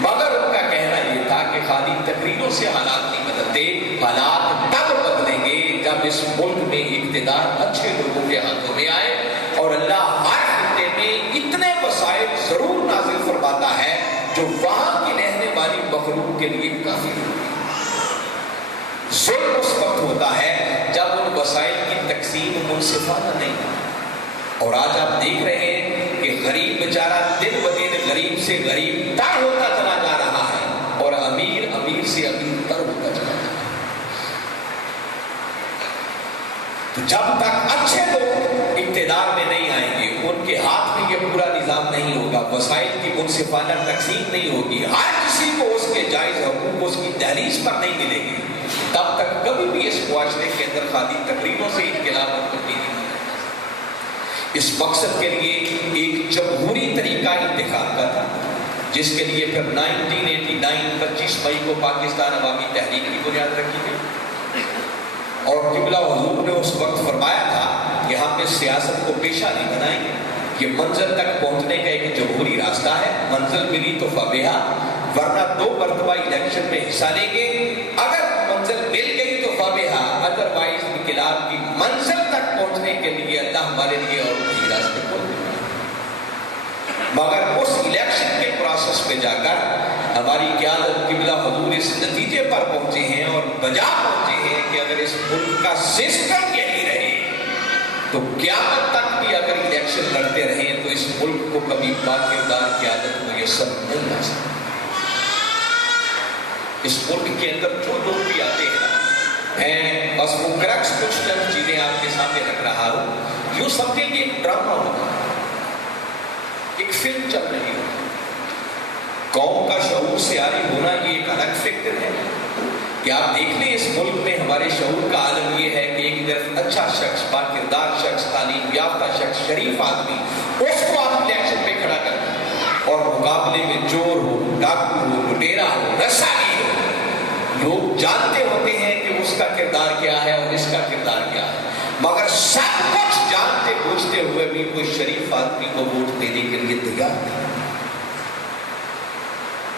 مگر ان کا کہنا یہ تھا کہ خالی تقریروں سے حالات نہیں بدلتے، حالات تب بدلیں گے جب اس ملک میں اقتدار اچھے لوگوں کے ہاتھوں میں آئے، اور اللہ ہر خطے میں اتنے وسائل ضرور نازل فرماتا ہے جو وہاں کی رہنے والی مخلوق کے لیے کافی ہوتی ہے۔ ظلم اس وقت ہوتا ہے جب ان وسائل کی تقسیم منصفانہ نہیں ہوتی۔ اور آج آپ دیکھ رہے ہیں کہ غریب بیچارہ دن بدن غریب سے غریب تر ہوتا چلا جا رہا ہے اور امیر امیر سے امیر تر ہوتا چلا جا رہا ہے۔ تو جب تک اچھے لوگ اقتدار میں نہیں آئیں گے، ان کے ہاتھ میں یہ پورا نظام نہیں ہوگا، وسائل کی منصفانہ تقسیم نہیں ہوگی، ہر کسی کو اس کے جائز حقوق اس کی دہلیز پر نہیں ملے گی، تب تک کبھی بھی اس معاشرے کے اندر خالی تقریروں سے انقلاب اور تبدیلی نہیں۔ اس مقصد کے لیے ایک جمہوری طریقہ انتخاب کا تھا، جس کے لیے پھر 1989 25 مئی کو پاکستان عوامی تحریک کی بنیاد رکھی گئی۔ اور قبلہ حضور نے اس وقت فرمایا تھا کہ ہم اس سیاست کو پیشہ نہیں بنائیں گے، یہ منزل تک پہنچنے کا ایک جمہوری راستہ ہے، منزل ملی تو فبیہا، ورنہ 2 مرتبہ الیکشن میں حصہ لیں گے، اگر منزل مل گئی تو فبیہا، ادروائز انقلاب کی منزل تک پہنچنے کے لیے اللہ ہمارے لیے اور بھی راستے کھول دیں۔ مگر اس الیکشن کے پروسیس میں جا کر ہماری قیادت قبلہ حضور اس نتیجے پر پہنچے ہیں اور بجا پہنچے ہیں کہ اگر اس ملک کا سسٹم یہی رہے تو قیامت تک بھی اگر الیکشن لڑتے رہیں تو اس ملک کو کبھی باکردار قیادت میسر نہیں آ سکتی۔ اس ملک کے اندر جو لوگ بھی آتے ہیں، میں بس وہ کرکس کچھ چند چیزیں آپ کے سامنے رکھ رہا ہوں، یوں سمجھیں کہ ایک ڈرامہ ہوتا ہے، ایک فلم چل رہی ہوتی ہے۔ قوم کا شعور سے عاری ہونا یہ ایک الگ فکر ہے کہ آپ دیکھ لیں اس ملک میں ہمارے شعور کا عالم یہ ہے کہ ایک طرف اچھا شخص، باکردار شخص، تعلیم یافتہ شخص، شریف آدمی، اس کو آپ الیکشن پہ کھڑا کر دیں اور مقابلے میں چور ہو، ڈاکو ہو، لٹیرا ہو، رسائی ہو، لوگ جانتے ہوتے ہیں کہ اس کا کردار کیا ہے اور اس کا کردار کیا ہے، مگر سب کچھ جانتے بوجھتے ہوئے بھی کوئی شریف آدمی کو ووٹ دینے کے لیے تیار نہیں۔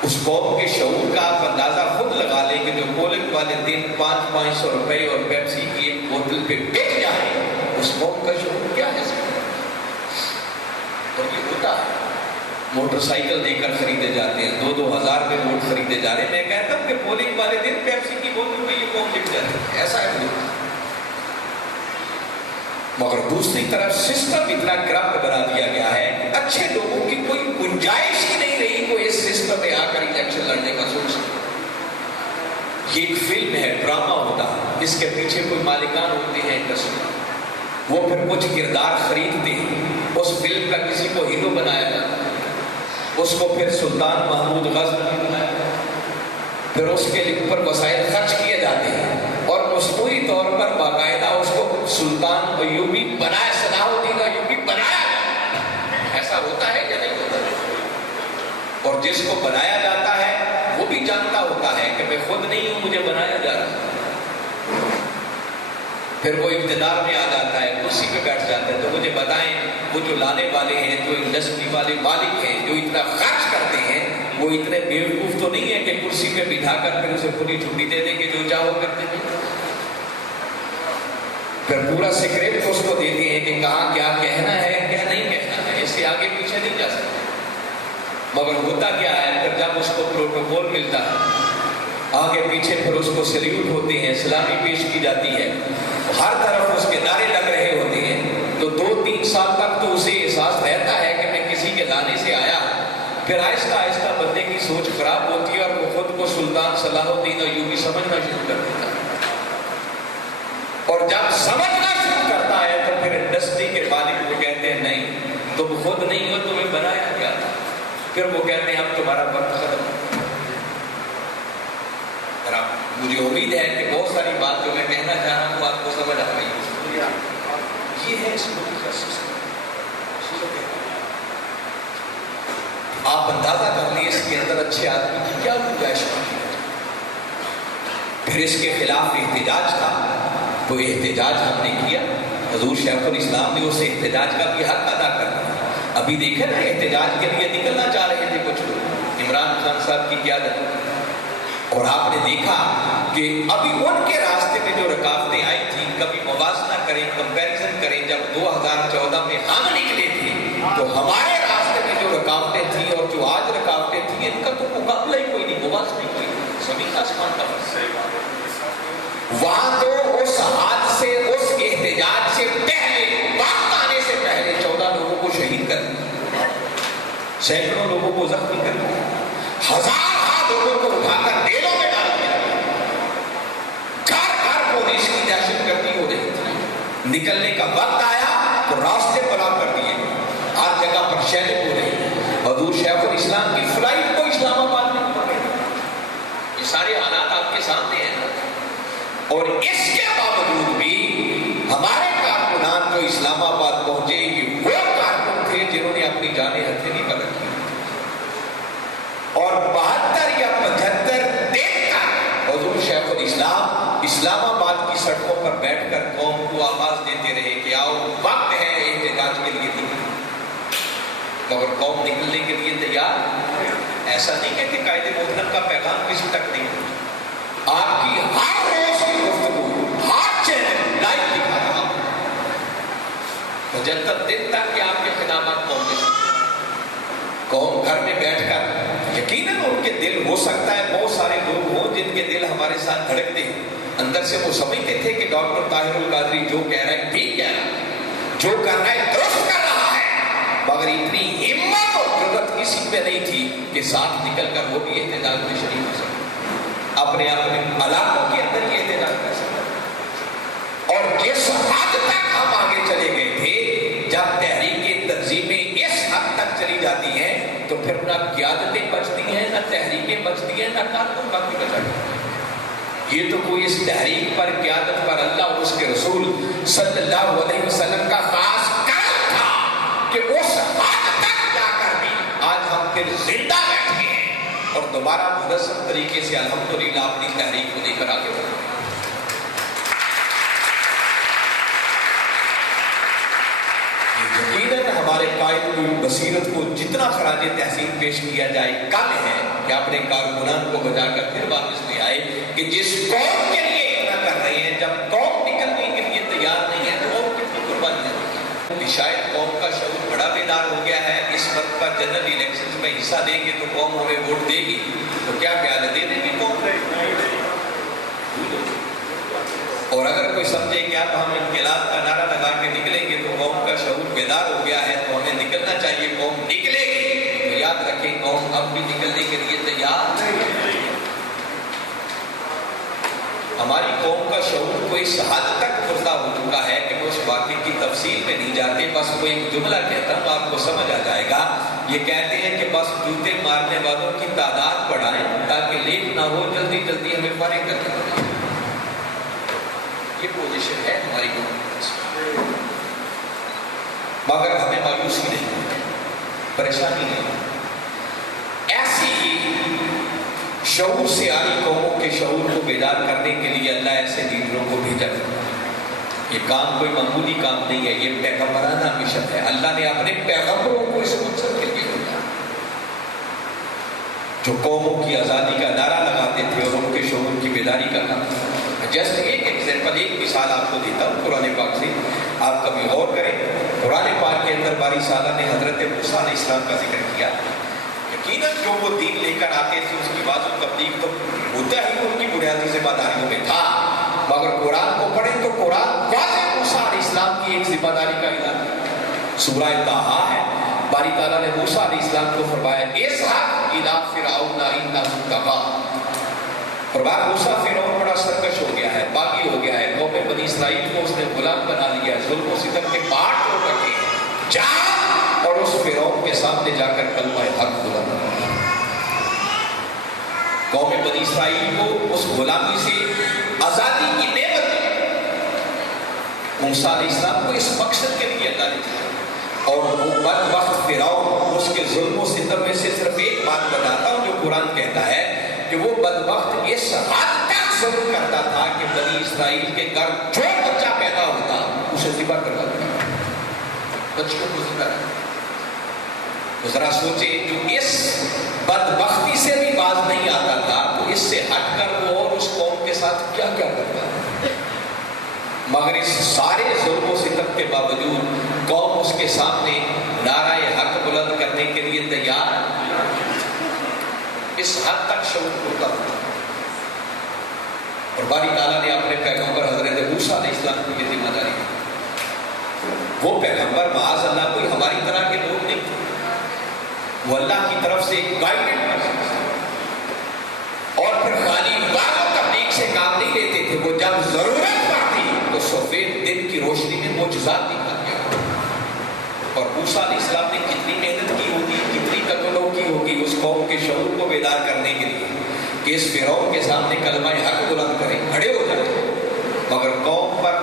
اس قوم کے شعور کا آپ اندازہ خود لگا لیں کہ جو پولنگ والے دن 500 روپے اور پیپسی کی ایک بوتل پہ بک جائے، اس قوم کا شعور کیا ہے؟ اور یہ ہوتا ہے، موٹر سائیکل دے کر خریدے جاتے ہیں، 2-2 ہزار میں ووٹ خریدے جا رہے ہیں۔ میں کہتا ہوں کہ پولنگ والے دن پیپسی کی بوتل پہ یہ قوم بک جاتی ہے، ایسا ہے۔ مگر دوسری طرف سسٹم اتنا کرپٹ بنا دیا گیا ہے کہ اچھے لوگوں کی کوئی گنجائش ہی نہیں رہی کوئی اس سسٹم میں آ کر الیکشن لڑنے کا سوچ۔ یہ ایک فلم ہے، ڈرامہ ہوتا ہے، اس کے پیچھے کوئی مالکان ہوتے ہیں انڈسٹری، وہ پھر کچھ کردار خریدتے ہیں، اس فلم کا کسی کو ہیرو بنایا جاتا ہے، اس کو پھر سلطان محمود غزنوی بنایا جاتا ہے، پھر اس کے اوپر وسائل خرچ کیے جاتے ہیں اور مصنوعی طور پر باقاعدہ اس کو سلطان ایوبی بنایا، صلاح الدین ایوبی بنایا جاتا ہے۔ ایسا ہوتا ہے یا نہیں ہوتا؟ اور جس کو بنایا جاتا ہے وہ بھی جانتا ہوتا ہے کہ میں خود نہیں ہوں، مجھے بنایا جا رہا ہے۔ پھر وہ اقتدار میں آ جاتا ہے، کرسی پہ بیٹھ جاتا ہے۔ تو مجھے بتائیں، وہ جو لانے والے ہیں، جو انڈسٹری والے مالک ہیں، جو اتنا خرچ کرتے ہیں، وہ اتنے بیوقوف تو نہیں ہے کہ کرسی پہ بٹھا کر پھر اسے کھلی چھٹی دے دیں کہ جو چاہو کرتے ہیں؟ پھر پورا سکرپٹ اس کو دیتے ہیں کہ کہاں کیا کہنا ہے، کیا نہیں کہنا ہے، اس سے آگے پیچھے نہیں جا سکتے۔ مگر ہوتا کیا ہے، پھر جب اس کو پروٹوکول ملتا ہے، آگے پیچھے پھر اس کو سلیوٹ ہوتے ہیں، سلامی پیش کی جاتی ہے، ہر طرف اس کے نعرے لگ رہے ہوتے ہیں، تو 2-3 سال تک تو اسے احساس رہتا ہے کہ میں کسی کے لانے سے آیا۔ پھر آہستہ آہستہ بندے کی سوچ خراب ہوتی ہے اور وہ خود کو سلطان صلاح الدین ایوبی سمجھنا شروع کر دیتا ہے، اور جب سمجھنا شروع کرتا ہے تو پھر انڈسٹری کے مالک کو کہتے ہیں نہیں تم خود نہیں ہو، تمہیں بنایا گیا تھا۔ پھر وہ کہتے ہیں اب تمہارا وقت ختم۔ مجھے امید ہے کہ بہت ساری بات جو میں کہنا چاہ رہا ہوں آپ کو سمجھ آ گئی۔ یہ ہے اس ملک کا سسٹم۔ آپ اندازہ کر لیں اس کے اندر اچھے آدمی کی کیا گنجائش ہوتی ہے۔ پھر اس کے خلاف احتجاج تھا، تو احتجاج ہم نے کیا، حضور شیخ الاسلام نے اس احتجاج کا بھی حق ادا کر دیا۔ ابھی دیکھیں نا، احتجاج کے لیے نکلنا چاہ رہے تھے کچھ لوگ، عمران خان صاحب کی قیادت، اور آپ نے دیکھا کہ ابھی ان کے راستے میں جو رکاوٹیں آئی تھیں، کبھی موازنہ کریں، کمپیریزن کریں، جب 2014 میں ہم نکلے تو ہمارے راستے میں جو رکاوٹیں تھیں اور جو آج رکاوٹیں تھیں ان کا تو مقابلہ ہی کوئی نہیں، موازنہ ہی کوئی نہیں، زمین آسمان کا فرق۔ وہاں تو اس حادثے اس احتجاج سے پہلے وقت آنے سے پہلے 14 لوگوں کو شہید کر دیا، سینکڑوں لوگوں کو زخمی کر دیا، ہزار لوگوں کو اٹھا کر جیلوں میں ڈال دیا، گھر گھر پولیس کی دہشت گردی ہو رہی تھی، نکلنے کا وقت آیا تو راستے بلاک کر دیے، ہر جگہ پر شیلنگ ہو رہی ہے۔ حضور شیخ الاسلام کی فلائٹ کو اسلام آباد میں پڑ گئی، یہ سارے حالات آپ کے سامنے ہیں، اور اس کے باوجود بھی ہمارے کارکنان جو اسلام آباد پہنچے یہ وہ کارکن تھے جنہوں نے اپنی جانیں ہتھیلی پر رکھی، اور 72 یا 75 دن تک حضور شیخ الاسلام اسلام آباد کی سڑکوں پر بیٹھ کر قوم کو آواز دیتے رہے کہ آؤ وقت ہے احتجاج کے لیے نکلیں، مگر قوم نکلنے کے لیے تیار۔ ایسا نہیں ہے کہ قائد مطلق کا پیغام کسی تک نہیں، آپ کی ہر روز کی گفتگو ہر چینل لائیو دکھا رہا ہوں 75 دن تک کہ آپ کے خدمات پہنچے، قوم گھر میں بیٹھ کر یقیناً ان کے دل ہو سکتا ہے بہت سارے لوگ ہوں جن کے دل ہمارے ساتھ دھڑکتے ہیں، اندر سے وہ سمجھتے تھے کہ ڈاکٹر طاہر القادری جو کہہ رہا ہے ٹھیک کہہ رہا ہے، جو کر رہا ہے درست کر رہا ہے، مگر اتنی ہمت اور جرأت کسی پہ نہیں تھی کہ ساتھ نکل کر وہ بھی احتجاج میں شریک ہو سکے، اپنے علاقوں کے اندر یہ احتجاج کر سکے۔ اور جس حد تک ہم آگے چلے گئے تھے، جب تحریک تنظیمیں اس حد تک چلی جاتی ہیں تو پھر نہ قیادتیں بچتی ہیں، نہ تحریکیں بچتی ہیں، نہ کارکن باقی بچا جاتے ہیں۔ یہ تو کوئی اس تحریک پر قیادت پر اللہ اور اس کے رسول صلی اللہ علیہ وسلم کا خاص کرم تھا کہ اس حد تک جا کر بھی آج ہم پھر زندہ بیٹھے ہیں اور دوبارہ منظم طریقے سے الحمدللہ اپنی تحریک کو لے کر آگے بڑھے۔ یقیناً ہمارے قائد بصیرت کو جتنا خراج تحسین پیش کیا جائے کم ہے کہ اپنے کارکنان کو بجا کر پھر واپس لے آئے کہ جس قوم کے لیے اتنا کر رہے ہیں، جب قوم نکلنے کے لیے تیار نہیں ہے تو اور کتنی قربانی ہے۔ شاید قوم کا شعور بڑا بیدار ہو گیا ہے، اس وقت پر جنرل الیکشنز میں حصہ دیں گے تو قوم ہمیں ووٹ دے گی، تو کیا خیال ہے دے دیں گے قوم؟ اور اگر کوئی سمجھے کہ اب ہم انقلاب کا نعرہ لگا کے نکلیں گے تو قوم کا شعور بیدار ہو گیا ہے تو ہمیں نکلنا چاہیے، قوم نکلے گی، تو یاد رکھیں قوم اب بھی نکلنے کے لیے تیار نہیں۔ ہماری قوم کا شعور کو اس حد تک مردہ ہو چکا ہے کہ وہ اس واقعے کی تفصیل میں نہیں جاتے، بس وہ ایک جملہ کہتا ہوں آپ کو سمجھ آ جائے گا، یہ کہتے ہیں کہ بس جوتے مارنے والوں کی تعداد بڑھائیں تاکہ لیٹ نہ ہو، جلدی جلدی ہمیں فارغ کر کے، یہ پوزیشن ہے ہماری قوم، مگر ہمیں مایوسی نہیں، پریشانی نہیں، ایسی ہی شعور سے آئی قوموں کے شعور کو بیدار کرنے کے لیے اللہ ایسے لیڈروں کو بھیجا۔ یہ کام کوئی معمولی کام نہیں ہے، یہ پیغمبرانہ مشن ہے، اللہ نے اپنے پیغمبروں کو اس مقصد کے لیے بھیجا، جو قوموں کی آزادی کا نعرہ لگاتے تھے اور ان کے شعور کی بیداری کا کام تھا۔ جیسے ایک ایگزامپل، ایک مثال آپ کو دیتا ہوں قرآن پاک سے، آپ کبھی غور کریں۔ قرآن پاک کے اندر باری تعالیٰ نے حضرت موسیٰ علیہ السلام کا ذکر کیا، یقیناً جو وہ دین لے کر آتے تھے اس کی بات و تبلیغ تو ہوتا ہی ان کی بنیادی ذمہ داریوں میں تھا، مگر قرآن کو پڑھیں تو قرآن واضح موسیٰ علیہ السلام کی ایک ذمہ داری کا اعلان، سورہ طٰہٰ ہے، باری تعالیٰ نے موسیٰ علیہ السلام کو فرمایا اذهب إِلَىٰ فِرْعَوْنَ إِنَّهُ طَغَىٰ، فرمایا موسیٰ فرعون بڑا سرکش ہو گیا ہے، باغی ہو گیا ہے، قوم بنی اسرائیل کو اس نے غلام بنا لیا ہے، ظلم و ستم کے پہاڑ توڑ رکھے، جا اور اس فرعون کے سامنے جا کر کلمہ حق بلند کر۔ قوم بنی اسرائیل کو اس غلامی سے آزادی کی نعمت دی، موسیٰ علیہ السلام کو اس مقصد کے لیے اللہ نے دیا، اور وہ بدبخت فرعون اس کے ظلم و ستم میں سے صرف ایک بات بتاتا ہوں جو قرآن کہتا ہے کہ وہ بدبخت اس حد تک ظلم کرتا تھا کہ بنی اسرائیل کے گھر جو بچہ پیدا ہوتا اسے ذبح کروا دیا، بچوں کو ذبح کروا۔ تو ذرا سوچیں، جو اس بدبختی سے بھی باز نہیں آتا تھا تو اس سے ہٹ کر وہ اور اس قوم کے ساتھ کیا کیا کرتا ہے، مگر اس سارے ظلم و ستم کے باوجود قوم اس کے سامنے نعرہ اس حد تک شعور ہوتا ہوا. اور باری تعالیٰ نے اپنے پیغمبر حضرت موسیٰ علیہ السلام کو یہ ذمہ داری دی. وہ پیغمبر معاذ اللہ کوئی ہماری طرح کے لوگ نہیں تھے، وہ اللہ کی طرف سے ایک گائیڈڈ پرسن، اور پھر خالی عبادت تبلیغ سے کام نہیں لیتے تھے. وہ جب ضرورت پڑتی تو سفید دن کی روشنی میں معجزات دکھاتے ہیں. اور موسیٰ علیہ السلام نے کتنی محنت کی ہوگی، کتنی قتلوں کی ہوگی اس قوم کے شعور کو بیدار کرنے کے لیے کہ اس فرعون کے سامنے کلمہ حق بلند کریں، کھڑے ہو جائیں. مگر قوم پر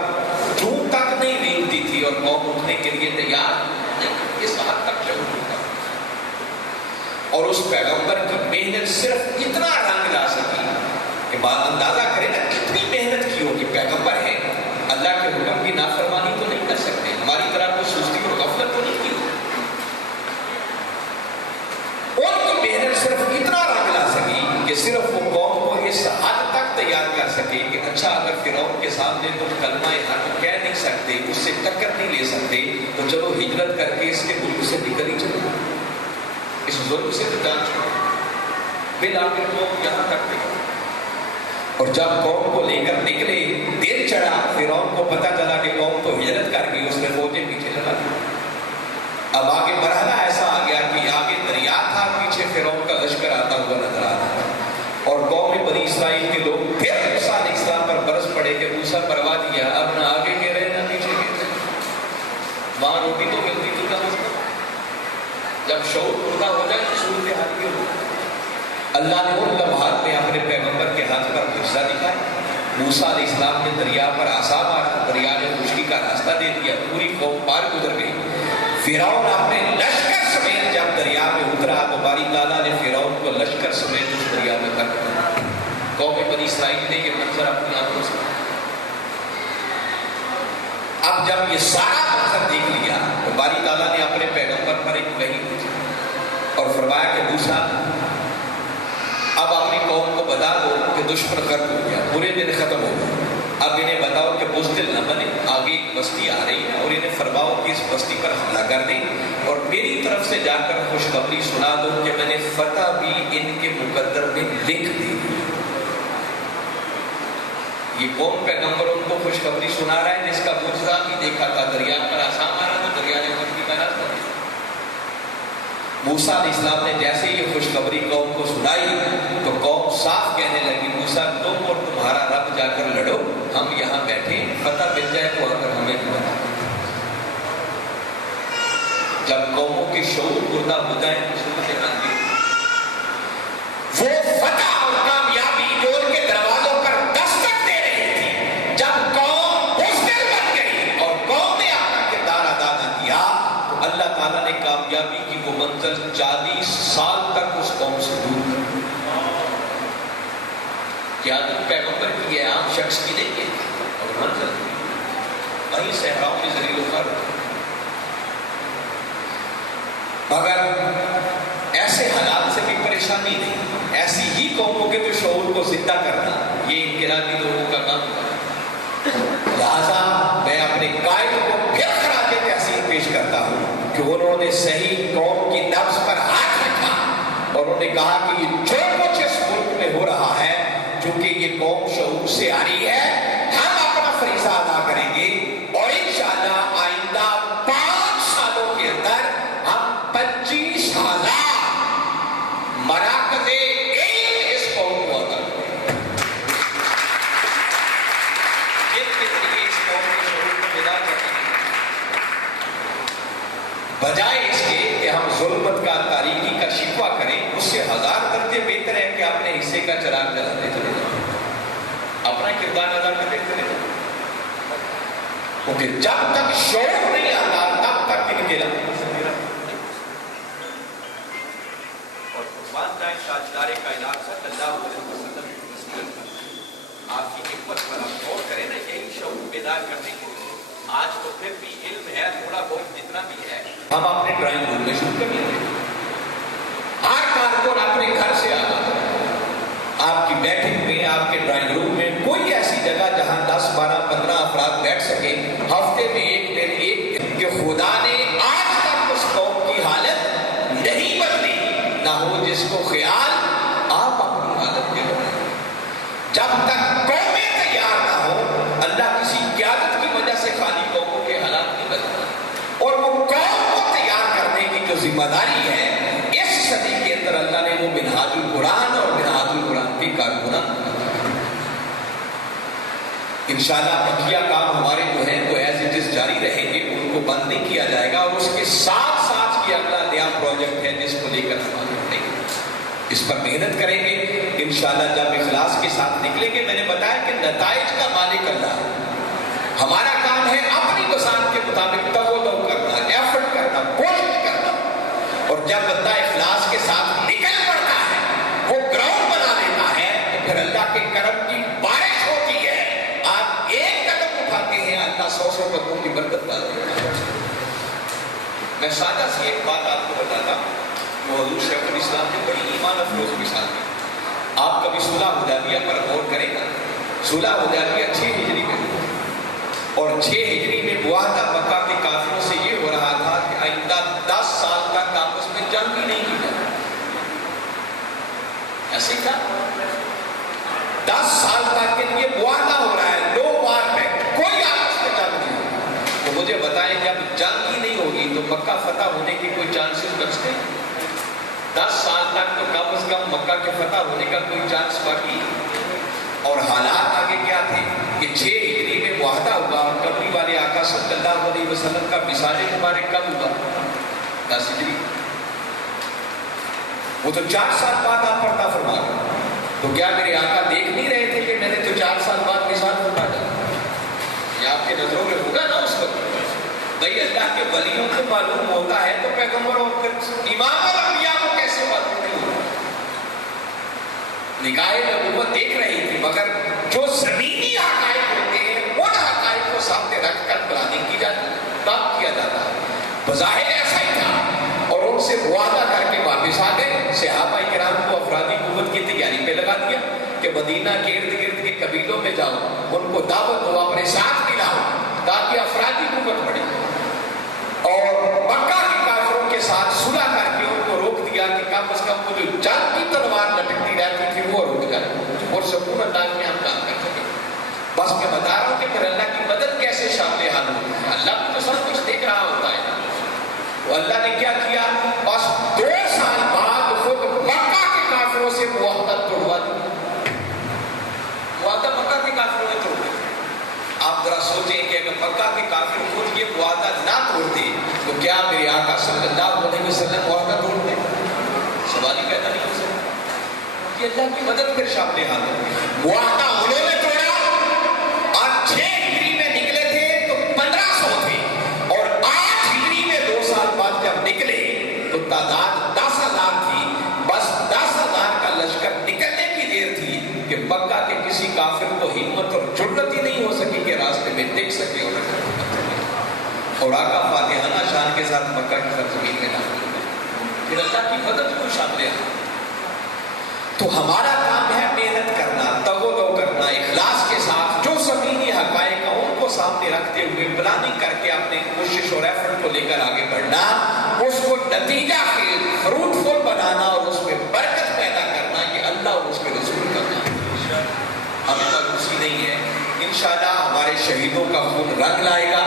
چون تک نہیں ریلتی تھی اور قوم اٹھنے کے لیے تیار نہیں. اس حد تک شعور ہوتا. اور اس پیغمبر کی محنت صرف اتنا رنگ لا سکی کہ بعد اندازہ کرے نا کتنی محنت کی ہوگی. پیغمبر ہے، اللہ کے حکم کی نافرمانی تو نہیں کر سکتے، ہماری طرح کوئی سستی اور غفلت تو نہیں کی ہوگی. ان کی محنت صرف اتنا رنگ لا سکی کہ صرف وہ قوم کو اس حد تک تیار کر سکے کہ اچھا اگر فرعون کے سامنے تم کلمہ حق کہہ نہیں سکتے، اس سے ٹکر نہیں لے سکتے، تو چلو ہجرت کر کے اس کے ملک سے نکل ہی چلو، اس ظلم سے تو جان چھوڑو. بالآخر قوم یہاں تک گئی. اور جب قوم کو لے کر نکلے، دن چڑھا، فرعون کو پتہ چلا کہ قوم تو ہجرت کر گئی، اس نے فوجیں پیچھے لگا دی. اب آگے مرحلہ ایسا آ گیا کہ آگے دریا تھا، پیچھے فرعون کا لشکر آتا ہوا نظر آ رہا. اور قوم بنی اسرائیل کے لوگ پھر موسیٰ علیہ السلام پر برس پڑے کہ موسیٰ پروا دیا، اب نہ آگے گئے رہے نہ پیچھے گئے رہے. وہاں روٹی تو ملتی تھی نہ ملتا. جب شعور مردہ ہو جائے تو صورت حال کی ہو. اللہ نے ان لمحات میں اپنے پیغمبر کے ہاتھ پر معجزہ دکھایا. موسیٰ علیہ السلام نے دریا پر عصا مارا، دریا نے خشکی کا راستہ دے دیا، پوری قوم پار گزر گئی. فرعون اپنے لشکر سمیت جب دریا میں اترا تو باری تعالیٰ نے فرعون کو لشکر سمیت اس دریا میں کر دیا. قوم بنی اسرائیل نے یہ منظر اپنی آنکھوں سے. اب جب یہ سارا منظر دیکھ لیا تو باری تعالیٰ نے اپنے پیغمبر پر ایک وحی بھیجی اور فرمایا کہ موسیٰ اب اپنی قوم کو بتا دو کہ دشمن ختم ہو گیا، برے دن ختم ہو گئے. اب انہیں بتاؤ کہ بزدل نہ بنے، آگے ایک بستی آ رہی ہے اور انہیں فرماؤ کہ اس بستی پر حملہ کر دیں اور میری طرف سے جا کر خوشخبری سنا دو کہ میں نے فتح بھی ان کے مقدر میں لکھ دی. یہ کون پیغمبر ان کو خوشخبری سنا رہا ہے جس کا معجزہ بھی دیکھا تھا؟ دریا پر عصا مارا تو دریا نے خشکی کا راستہ دیا. موسیٰ علیہ السلام نے جیسے یہ خوشخبری قوم کو سنائی تو قوم صاف کہنے لگی، موسیٰ تم اور تمہارا رب جا کر لڑو، ہم یہاں بیٹھے، پتہ مل جائے تو آ کر ہمیں بھی بتا. جب قوموں کے شعور مردہ ہو جائیں تو صورت حال کی وہ فتح اور کامیابی جو ان کے دروازوں پر دستک دے رہی تھی، جب قوم بزدل بن گئی اور قوم نے اپنا کردار ادا نہ کیا تو اللہ تعالیٰ نے کامیابی کی وہ منزل 40 سال تک اس قوم سے دور کر دی. قیادت پیغمبر کی ہے، عام شخص کی نہیں ہے. اور منزل وہیں صحراؤں میں ذلیل و خوار. مگر ایسے حالات سے بھی پریشانی نہیں، ایسی ہی قوموں کے تو شعور کو زندہ کرنا یہ انقلابی لوگوں کا کام ہے. لہذا میں اپنے قائد کو پھر خراج تحسین پیش کرتا ہوں کہ انہوں نے صحیح قوم کی نبض پر ہاتھ رکھا اور انہوں نے کہا کہ یہ جو کچھ اس ملک میں ہو رہا ہے، چونکہ یہ قوم شعور سے آ رہی ہے، ہم اپنا فریضہ ادا کریں گے اور انشاءاللہ آئندہ 5 سالوں کے اندر ہم 25,000 مراکز علم اس قوم کو عطا کریں گے، جن کے ذریعے اس قوم کے شعور کو بیدار کریں گے، بجائے اس کے کہ ہم ظلمت کا، تاریکی کا شکوہ کریں. اس سے 1000 درجے بہتر ہے کہ اپنے حصے کا چراغ جلاتے چلے جائیں، اپنا کردار ادا کرتے چلے جائیں. کیونکہ جب تک شعور نہیں آتا تب تک انقلاب. اور قربان جائیں تاجدار کائنات صلی اللہ علیہ وسلم کی نصیحت پر، آپ کی حکمت پر آپ غور کریں نا. یہی شعور بیدار کرنے کے لیے آج تو پھر بھی علم ہے، تھوڑا بہت جتنا بھی ہے ہم اپنے ڈرائنگ روم میں شروع کریں گے. ہر کارکن اپنے گھر سے آگا، آپ کی بیٹھک میں، آپ کے ڈرائنگ روم میں کوئی ایسی جگہ جہاں 10 12 15 افراد بیٹھ سکیں، ہفتے میں ایک دن کہ خدا نے آج تک اس قوم کی حالت نہیں بدلی، نہ ہو جس کو خیال جب تک قومیں تیار نہ ہو، اللہ کسی قیادت کی وجہ سے خالی قوموں کے حالات نہیں بدلتا، اور وہ قوم کو تیار کرنے کی جو ذمہ داری ہے اس صدی کے اندر اللہ نے وہ منہاج القرآن اور منہاج القرآن کے کارکنان انشاءاللہ بقیہ کام ہمارے جو ہیں وہ ایز اٹ از جاری رہیں گے، ان کو بند نہیں کیا جائے گا، اور اس کے ساتھ ساتھ یہ اگلا نیا پروجیکٹ ہے جس کو لے کر ہم آگے بڑھیں گے، اس پر محنت کریں گے انشاءاللہ۔ جب اخلاص کے ساتھ نکلیں گے، میں نے بتایا کہ نتائج کا مالک اللہ ہے، ہمارا کام ہے اپنی بساط کے مطابق توجہ کرنا، ایفرٹ کرنا، کوشش کرنا، اور جب بندہ اخلاص کے ساتھ نکل پڑتا ہے، وہ گراؤنڈ بنا لیتا ہے، تو پھر اللہ کے کرم کی بارش ہوتی ہے۔ آپ ایک قدم اٹھاتے ہیں، اللہ 100 قدموں کی برکت ڈالتے ہیں۔ میں سادہ سی ایک بات آپ کو بتاتا ہوں، وہ حضور شیخ الاسلام نے بڑی ایمان افروز مثال دی۔ آپ کبھی صلح حدیبیہ پر غور کریں گا، صلح حدیبیہ 6 ہجری میں ہوئی، اور 6 ہجری میں معاہدہ مکہ کے کافروں سے یہ ہو رہا تھا کہ آئندہ 10 سال تک آپس میں جنگ بھی نہیں کی جائے، ایسے تھا 10 سال تک کے لیے معاہدہ ہو رہا ہے، نو وار پیکٹ، کوئی آپس میں جنگ نہیں ہوگی۔ تو مجھے بتائیں جب جنگ ہی نہیں ہوگی تو مکہ فتح ہونے کی کوئی چانسز بچتے ہیں؟ 10 سال تک تو کم از کم مکہ کے فتح ہونے کا کوئی چانس باقی، اور حالات آگے کیا تھے کہ 6 ہجری میں معاہدہ ہوا، اور کمری والے آقا صلی اللہ علیہ وسلم کا مثال مبارک کب ہوا؟ 10 ہجری، وہ تو 4 سال بعد آپ پردہ فرما گئے، تو کیا میرے آقا دیکھ نہیں رہے تھے کہ میں نے تو 4 سال بعد مثال فرما ڈالا؟ یہ آپ کے نظروں میں ہوگا نا اس وقت۔ بھائی اللہ کے ولیوں کو معلوم ہوتا ہے تو پیغمبر اور پھر امام الانبیاء کو کیسے معلوم نہیں ہوگا؟ نگاہ نبوت دیکھ رہی تھی، مگر جو زمینی حقائق ہوتے ہیں ان حقائق کو سامنے رکھ کر پلاننگ کی جاتی ہے، کام کیا جاتا ہے۔ بظاہر ایسا ہی تھا، اور ان سے معاہدہ کر کے واپس آ گئے۔ صحابہ کرام کو افرادی قوت کی تیاری پہ لگا دیا کہ مدینہ کے ارد گرد کے قبیلوں میں جاؤ، ان کو دعوت دو، اپنے ساتھ ملاؤ تاکہ افرادی قوت بڑھے، اور مکہ کے کافروں کے ساتھ صلح کر کے ان کو روک دیا کہ کم از کم وہ جو جنگ کی تلوار لٹکتی رہتی تھی وہ رک جائے، اور سکون انداز میں ہم کام کر سکیں۔ بس میں بتا رہا ہوں کہ پھر اللہ کی مدد کیسے شامل حال ہوتی ہے، اللہ بھی تو سب کچھ دیکھ رہا ہوتا ہے۔ تو اللہ نے کیا کیا، بس 2 سال بعد خود مکہ کے کافروں سے معاہدہ توڑوا دیا، معاہدہ مکہ کے کافروں نے توڑ دیا۔ آپ ذرا سوچیں کہ اگر مکہ کے کافر خود یہ معاہدہ نہ توڑتے تو کیا میرے آقا صلی اللہ علیہ وسلم معاہدہ توڑتے؟ سوال ہی پیدا نہیں ہو سکتا کہ اللہ کی مدد پھر شامل حال ہے۔ معاہدہ انہوں نے توڑا، اور 6 ہجری میں نکلے تھے تو 1500 تھے، اور 8 ہجری میں 2 سال بعد جب نکلے تو تعداد 10,000 تھی۔ بس 10,000 کا لشکر نکلنے کی دیر تھی کہ مکہ کے کسی کافر کو ہمت اور جرأت ہی نہیں ہو سکی کہ راستے میں دیکھ سکے، اور آقا فاتحانہ شان کے ساتھ مکہ کی سرزمین میں داخل ہوئے۔ پھر اللہ کی مدد کو شامل ہے۔ تو ہمارا کام ہے محنت کرنا، توجہ کرنا، اخلاص کے ساتھ جو زمینی حقائق ہیں ان کو سامنے رکھتے ہوئے پلاننگ کر کے اپنے کوشش اور ایفرٹ کو لے کر آگے بڑھنا، اس کو نتیجہ کے فروٹفل بنانا اور اس میں برکت پیدا کرنا، یہ اللہ اور اس کے رسول کا کام ہے۔ ہمیں مایوسی نہیں ہے، انشاءاللہ ہمارے شہیدوں کا خون رنگ لائے گا،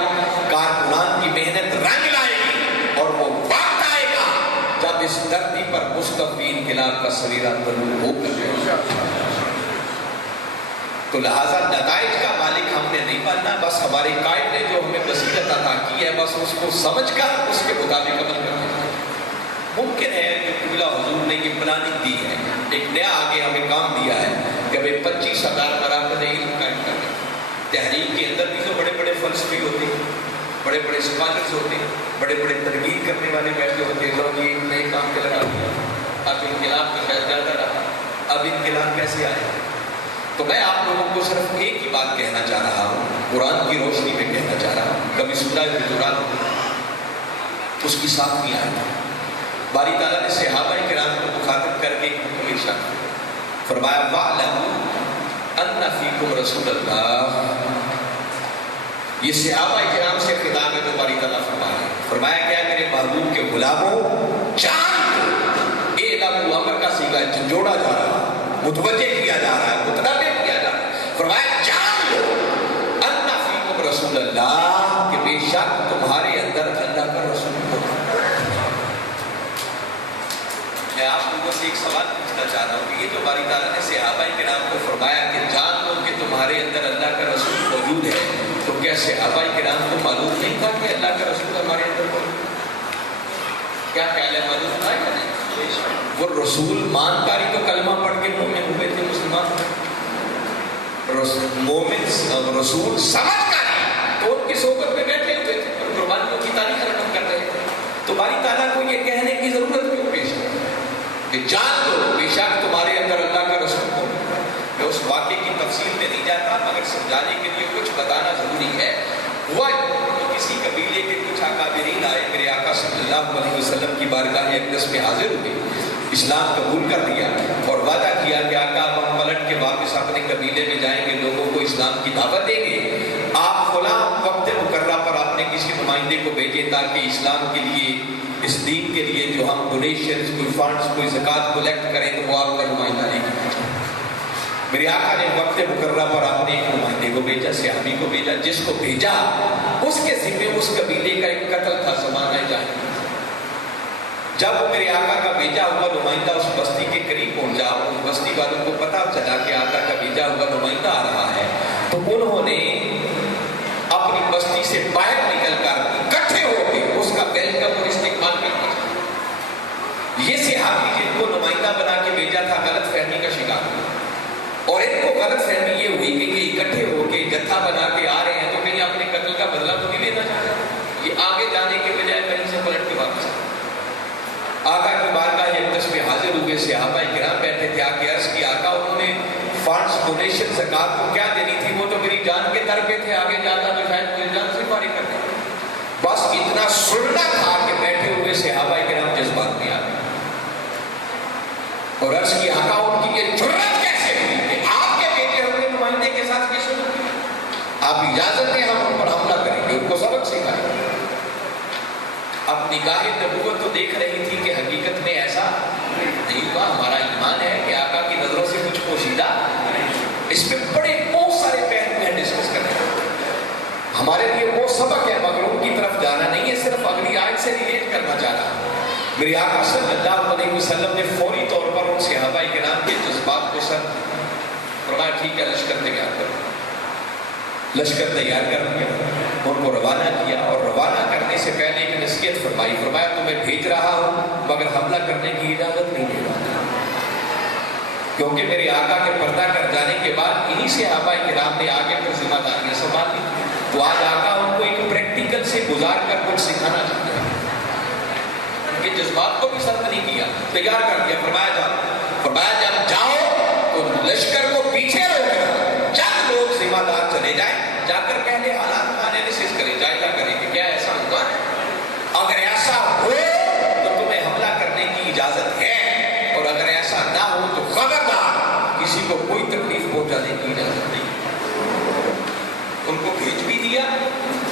کارکنان کی محنت رنگ لائے گی، اور وہ وقت آئے گا جب اس دھرتی پر مستقبل انقلاب کا سویرا طلوع ہو کر، تو لہذا نتائج کا مالک ہم نے نہیں بننا، بس ہمارے قائد نے جو ہمیں بصیرت عطا کی ہے بس اس کو سمجھ کر اس کے مطابق عمل کرنا۔ ممکن ہے کہ قبلہ حضور نے یہ پلاننگ دی ہے، ایک نیا آگے ہمیں کام دیا ہے کہ ہمیں 25,000 مراکز علم قائم کرنے۔ تحریک کے اندر بھی تو بڑے بڑے فلسفی ہوتے ہیں، بڑے بڑے اسکالرز ہوتے ہیں، بڑے بڑے ترغیب کرنے والے بیٹھے ہوتے ہیں، لوگ یہ نئے کام پہ لگا دیا، اب انقلاب کا خیال زیادہ رہا، اب انقلاب کیسے آئے؟ تو میں آپ لوگوں کو صرف ایک ہی بات کہنا چاہ رہا ہوں، قرآن کی روشنی میں کہنا چاہ رہا ہوں۔ کبھی سورہ حجرات اس کی 7ویں آیت، باری تعالیٰ نے صحابہ کرام کو مخاطب کر کے حکم ارشاد فرمایا، وَاعْلَمُوا أَنَّ فِيكُمْ رَسُولَ اللَّهِ۔ یہ صحابہ کرام سے خطاب ہے جو باری تعالیٰ فرمایا کیا، میرے محبوب کے غلاموں جان، اعلموا امر کا صیغہ جوڑا جا رہا ہے، متوجہ کیا جا رہا ہے، متنبہ کیا جا رہا ہے، فرمایا جان لو ان فیکم رسول اللہ کہ بے شک تمہارے اندر اللہ کا رسول ہو. میں آپ لوگوں سے ایک سوال پوچھنا چاہ رہا ہوں کہ یہ جو باری تعالیٰ نے صحابہ کرام کو فرمایا کہ جان لو کہ تمہارے اندر اللہ کا رسول موجود ہے، تو کیا صحابہ کرام کو معلوم نہیں تھا کہ اللہ کا رسول ہمارے اندر موجود ہے؟ کیا خیال ہے، معلوم تھا یا نہیں؟ وہ رسول مانکاری تو کلمہ پڑھ کے مومن ہوئے تھے، مسلمان مومن رسول سمجھ کر تو ان کی صحبت میں بیٹھے ہوئے تھے اور قربانیوں کی تاریخ رقم کر رہے تھے. تو باری تعالیٰ کو یہ کہنے کی ضرورت کیوں پیش ہے کہ جان لو بے شک تمہارے اندر اللہ کا رسول ہو. میں اس واقعے کی تفصیل میں نہیں جاتا مگر سمجھانے کے لیے کچھ بتانا ضروری ہے. وہ کسی قبیلے کے کچھ اکابرین آئے میرے آقا صلی اللہ علیہ وسلم کی بارگاہ اقدس میں حاضر ہوئے، اسلام قبول کر لیا اور وعدہ کیا کہ آقا ہم پلٹ کے واپس اپنے قبیلے میں جائیں گے، لوگوں کو اسلام کی دعوت دیں گے. آپ فلاں وقت مقررہ پر آپ نے کسی نمائندے کو بھیجے تاکہ اسلام کے لیے، اس دین کے لیے جو ہم ڈونیشنز، کوئی فنڈز، کوئی زکوٰۃ کلیکٹ کریں تو وہ آپ کا نمائندہ لے کے. میرے آقا نے وقت مقررہ پر آپ نے ایک نمائندے کو بھیجا، صحابی کو بھیجا. جس کو بھیجا اس کے ذمے اس قبیلے کا ایک قتل تھا زمانہ جاہلیت. جب وہ میرے آقا کا بھیجا ہوا نمائندہ اس بستی کے قریب پہنچا، اس بستی والوں کو پتا چلا کہ آقا کا بھیجا ہوا نمائندہ آ رہا ہے، تو انہوں نے اپنی بستی سے باہر نکل کر اکٹھے ہو کے اس کا ویلکم اور استقبال کرنا چاہا. یہ صحابی جن کو نمائندہ بنا کے بھیجا تھا غلط فہمی کا شکار ہوا اور ان کو غلط فہمی یہ ہوئی کہ یہ اکٹھے ہو کے جتھا بنا کے آ رہے ہیں تو کہیں اپنے قتل کا بدلہ تو نہیں لینا چاہ رہے. یہ آگے جانے کے بجائے کہیں سے پلٹ کے واپس آقا کی بارگاہ اقدس میں حاضر ہوئے. صحابہ کرام بیٹھے تھے، آ کے عرض کی آقا انہوں نے فنڈز، ڈونیشن، زکوٰۃ کو کیا دینی تھی، وہ تو میری جان کے در پہ تھے، آگے جاتا تو شاید مجھے جان سے فارغ کر دیں. بس اتنا سننا تھا کہ بیٹھے ہوئے صحابہ کرام جذبات میں آ گئے اور عرض کی آقا ان کی یہ جرات کیسے ہوئی کہ آپ کے بیٹے ہوئے نمائندے کے ساتھ یہ سلوک کیا؟ آپ اجازت دیں ہم ان پر حملہ کریں گے، ان کو سبق سکھائیں گے. اب نگاہ نبوت تو دیکھ رہی تھی کہ حقیقت میں ایسا نہیں ہوا. ہمارا ایمان ہے کہ آقا کی نظروں سے کچھ پوشیدہ، اس پہ بڑے بہت سارے پہلو ہیں ڈسکس کرنے. ہمارے لیے وہ سبق ہے مگر ان کی طرف جانا نہیں ہے، صرف اگلی آیت سے ریلیٹ کرنا چاہ رہا ہوں. میرے آقا صلی اللہ علیہ وسلم نے فوری طور پر ان صحابہ کرام کے جذبات کو سر فرمایا ٹھیک ہے لشکر تیار کرو. لشکر تیار کر دیا، ان کو روانہ کیا اور روانہ کرنے سے پہلے ایک نصیحت فرمائی. فرمایا تمہیں بھیج رہا ہوں مگر حملہ کرنے کی اجازت نہیں دے رہا، کیونکہ میرے آقا کے پردہ کر جانے کے بعد انہی صحابہ کرام نے آگے پر ذمہ داریاں سنبھال لی. تو آج آقا ان کو ایک پریکٹیکل سے گزار کر کچھ سکھانا چاہتے ہیں. ان کے جذبات کو بھی سخت نہیں کیا، تیار کر دیا. فرمایا جب جاؤ تو لشکر کو پیچھے روکنا، چند لوگ ذمہ دار چلے جائیں، جا کر پہلے حالات کا انالیسس کریں، جائزہ کریں کہ کیا ایسا ہوا ہے. اگر ایسا ہو تو تمہیں حملہ کرنے کی اجازت ہے اور اگر ایسا نہ ہو تو خبردار کسی کو کوئی تکلیف پہنچانے کی اجازت نہیں. ان کو بھیج بھی دیا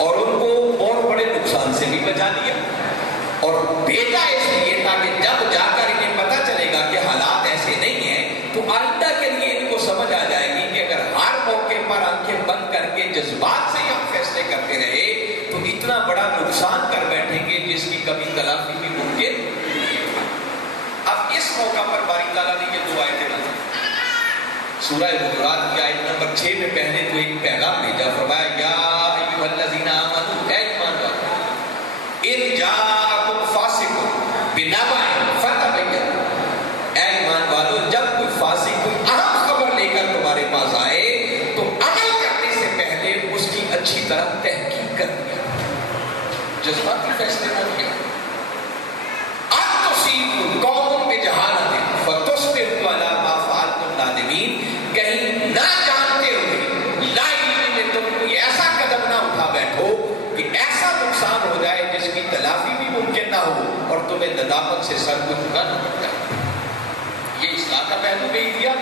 اور ان کو بہت بڑے نقصان سے بھی بچا دیا اور بھیجا اس لیے تاکہ جب جا کر انہیں پتہ چلے گا کہ حالات ایسے نہیں ہیں تو آئندہ کے لیے ان کو سمجھ آ جائے گی کہ اگر ہر موقع پر آنکھیں بند کر کے جذبات سے ہم فیصلے کرتے رہے تو اتنا بڑا نقصان کر بیٹھیں گے جس کی کبھی تلافی بھی ممکن. اب اس موقع پر باری تعالیٰ نے یہ دو آیتیں نازل سورہ حجرات کی آیت نمبر 6 میں پہلے تو ایک پیغام بھیجا. فرمایا یا ایھا الذین آمنوا، اے ایمان والو، ان جاءکم فاسق بنبأ فتبینوا، اے ایمان والو جب کوئی فاسق کوئی اہم خبر لے کر تمہارے پاس آئے تو عمل کرنے سے پہلے اس کی اچھی طرح تحقیق کر لیا، جذباتی فیصلے نہ کیا. ان تصیبوا قوم بجہالۃ فتصبحوا علی ما فعلتم نادمین، کہیں نہ جانتے ہوئے لا علم میں تم کوئی ایسا قدم نہ اٹھا بیٹھو کہ ایسا نقصان ہو جائے جس کی تلافی بھی ممکن نہ ہو اور تمہیں ندامت سے سر کو جھکانا پڑ جائے. یہ اصلاح کا پہلو بھی دیا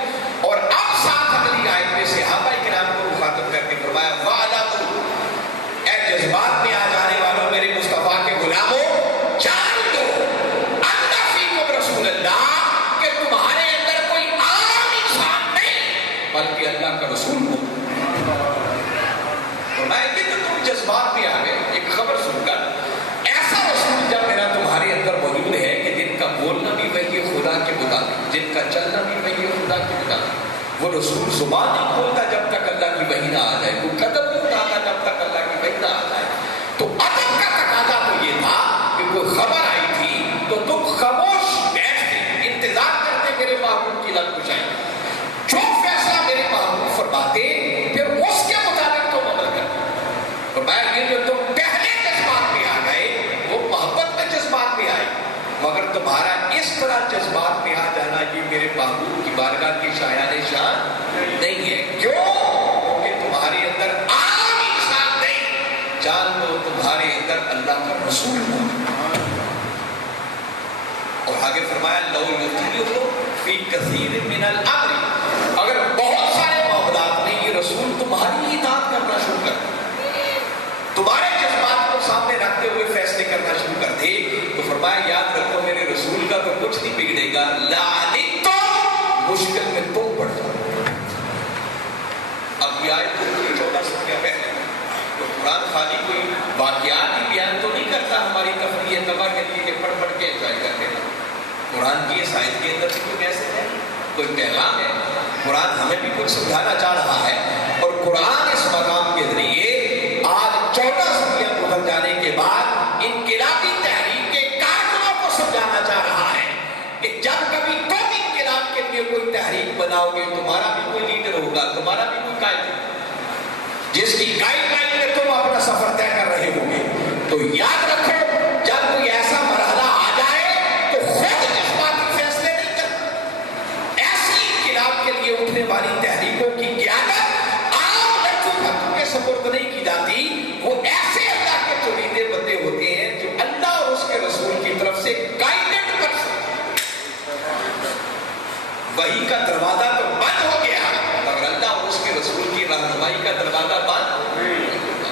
اور اب ساتھ اگلی آیت میں صحابہ کرام کو مخاطب کر کے فرمایا وَاعْلَمُوا، اے جذبات میں آ جانے والوں میرے مصطفیٰ کے غلاموں، جان دو اَنَّ فِيكُمْ رَسُولَ اللَّهِ کہ تمہارے اندر کوئی عام انسان نہیں بلکہ اللہ کا رسول ہو. کوئی رسول زبان نہیں کھولتا جب تک اللہ کی وحی نہ آ جائے، کوئی قدم نہیں اٹھاتا جب تک اللہ کی وحی نہ آ جائے. تو ادب کا تقاضا تو یہ تھا کہ کوئی خبر آئی تھی تو تم خاموش بیٹھتے انتظار کرتے میرے محبوب کی لب کشائی، جو فیصلہ میرے محبوب فرماتے پھر اس کے مطابق تم عمل کرتے. فرمایا یہ جو تم پہلے جذبات میں آ گئے وہ محبت میں جذبات میں آئے، مگر تمہارا اس طرح جذبات میں آ جانا یہ میرے محبوب کی بارگاہ کی شایان شان نہیں ہے. کیوں؟ کیونکہ تمہارے اندر عام انسان نہیں، جان لو تمہارے اندر اللہ کا رسول ہو. اور آگے فرمایا لو یطیعکم فی کثیر من الامر، اگر بہت سارے معاملات میں یہ رسول تمہاری اطاعت کرنا شروع کر تمہارے جذبات کو سامنے رکھتے ہوئے فیصلے کرنا شروع کر دے تو فرمایا یاد رکھو میرے رسول کا تو کچھ نہیں بگڑے گا، لعنتم، مشکل میں تم پڑ جاؤ. اب یہ آیت 14 سال پہلے تو قرآن خالی کوئی واقعات ہی بیان تو نہیں کرتا ہماری تفریح تباہ کے لیے کہ پڑھ پڑھ کے انجوائے کرتے ہیں. قرآن کی اس آیت کے اندر بھی کوئی میسج ہے، کوئی پیغام ہے. قرآن ہمیں بھی کچھ سمجھانا چاہ رہا ہے، اور قرآن اس مقام کے ذریعے آج 14 صدیاں گزر جانے کے بعد انقلابی تحریک کے کارکنوں کو سمجھانا چاہ رہا ہے کہ جب کبھی تم انقلاب کے لیے کوئی تحریک بناؤ گے تمہارا بھی کوئی لیڈر ہوگا، تمہارا بھی کوئی قائد ہوگا جس کی گائیڈ لائن میں تم اپنا سفر طے کر رہے ہو گے. تو یاد رکھو جب کوئی ایسا مرحلہ آ جائے تو خود جذباتی فیصلے نہیں کرنا. ایسی انقلاب کے لیے اٹھنے والی تحریکوں کی قیادت عام لڑکوں بھٹوں کے سپرد نہیں کی جاتی. وہ ایسے اللہ کے چنیندے بندے ہوتے ہیں جو اللہ اور اس کے رسول کی طرف سے گائیڈڈ پرسن. وحی کا دروازہ تو بند ہو گیا مگر اللہ اور اس کے رسول کی رہنمائی کا دروازہ بند نہیں ہوگا.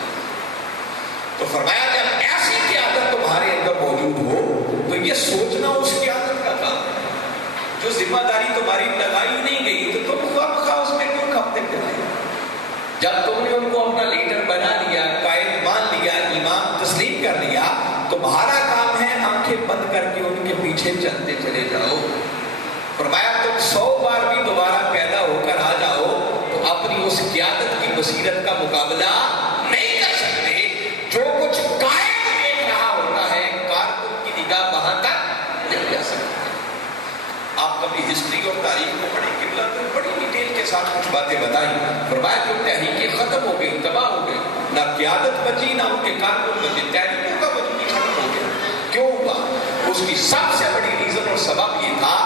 تو فرمایا جب ایسی قیادت تمہارے اندر موجود ہو تو یہ سوچنا اس قیادت کا کام ہے. جو ذمہ داری تمہاری لگائی نہیں گئی تو تم خواہ اس میں کیوں کھپتے پھرتے؟ جب تم نے ان کو اپنا لیڈر بنا لیا، قائد مان لیا، امام تسلیم کر لیا، تمہارا کام ہے آنکھیں بند کر کے ان کے پیچھے چلتے چلے جاؤ. فرمایا تم 100 بار بھی دوبارہ پیدا ہو کر آ جاؤ تو اپنی اس قیادت کی بصیرت کا مقابلہ نہیں کر سکتے. جو کچھ قائد دیکھ رہا ہوتا ہے کارکن کی نگاہ وہاں تک نہیں جا سکتی. آپ کبھی ہسٹری اور تاریخ کو پڑھیں، قبلہ تو بڑی ڈیٹیل کے ساتھ کچھ باتیں بتائیں. فرمایا کہ تحریکیں ختم ہو گئی، تباہ ہو گئی، نہ قیادت بچی نہ ان کے کارکن بچے، تحریکوں کا وجود ہی ختم ہو گیا. کیوں ہوا؟ اس کی سب سے بڑی ریزن اور سبب یہ تھا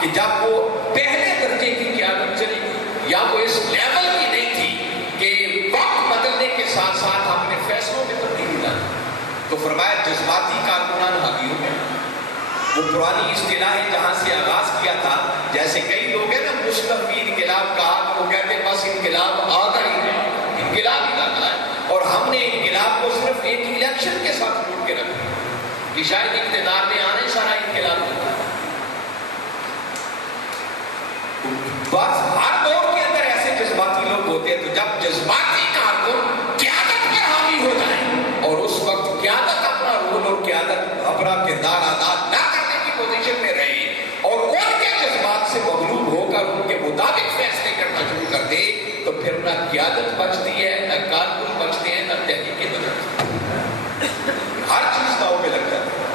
کہ جب وہ پہلے درجے کی قیادت چلی گئی یا وہ اس لیول کی نہیں تھی کہ وقت بدلنے کے ساتھ ساتھ اپنے فیصلوں میں تبدیلی لائی تو فرمایا جذباتی کارکنان حاوی ہو گئے. وہ پرانی اصطلاح ہے جہاں سے آغاز کیا تھا، جیسے کئی لوگ ہیں نا مستقبی انقلاب کہا تو وہ کہتے ہیں بس انقلاب آتا ہی ہے، انقلاب ہی لاتا ہے. اور ہم نے انقلاب کو صرف ایک الیکشن کے ساتھ جوڑ کے رکھا کہ شاید اقتدار میں آنے سارا انقلاب ہوتا ہے. بس ہر دور کے اندر ایسے جذباتی لوگ ہوتے ہیں. تو جب جذباتی کارکن قیادت پر حاوی ہو جائیں اور اس وقت قیادت اپنا رول اور قیادت اپنا کردار ادا نہ کرنے کی پوزیشن میں رہے اور ان کے جذبات سے مغلوب ہو کر ان کے مطابق فیصلے کرنا شروع کر دے تو پھر نہ قیادت بچتی ہے، نہ کارکن بچتے ہیں، نہ تحریکیں بچتی ہیں. ہر چیز داؤ پہ لگ جاتی ہے.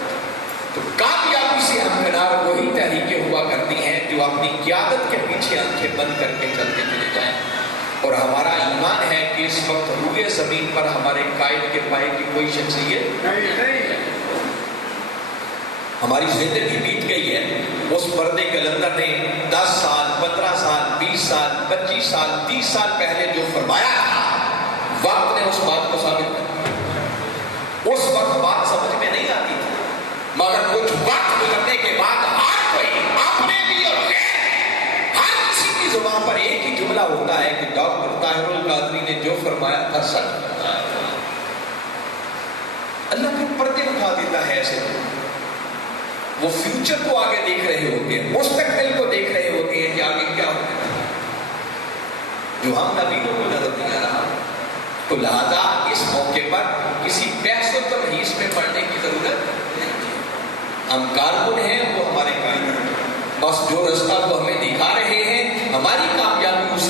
تو کامیابی سے ہمکنار وہی تحریکیں ہوا کرتی ہیں جو اپنی قیادت کے پیچھے آنکھیں بند کر کے چلتے چلے جائیں. اور ہمارا ایمان ہے کہ اس وقت روئے زمین پر ہمارے قائد کے پائے کی کوئی شخصیت نہیں ہے. ہماری زندگی بیت گئی ہے. اس پردے کلندر نے 10 سال 15 سال 20 سال 25 سال 30 سال پہلے جو فرمایا تھا وقت نے اس بات کو ثابت کر دیا. اس وقت بات سمجھ میں نہیں آتی تھی مگر کچھ وقت گزرنے کے بعد ہر کوئی اپنے بھی اور غیر ہر کسی کی زبان پر ایک ہی جملہ ہوتا ہے کہ ڈاکٹر طاہر القادری نے جو فرمایا تھا سچ فرمایا. اللہ پھر پردے اٹھا دیتا ہے ایسے وہ فیوچر کو آگے دیکھ رہے ہوتے ہیں، مستقبل کو دیکھ رہے ہوتے ہیں کہ آگے کیا ہوگا جو ہم نبیوں کو نظر نہیں آ رہا. تو لہذا اس موقع پر کسی بحث و تمہیز میں پڑھنے کی ضرورت نہیں. ہم کارکن ہیں، وہ ہمارے قائد ہیں. بس جو رستہ وہ ہمیں دکھا رہے ہیں ہماری کامیابی اس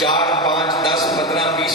4, 5, 10, 15, 20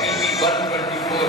PP 124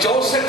64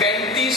35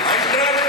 100%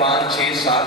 5, 6, 7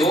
2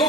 2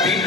PP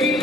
PP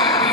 PP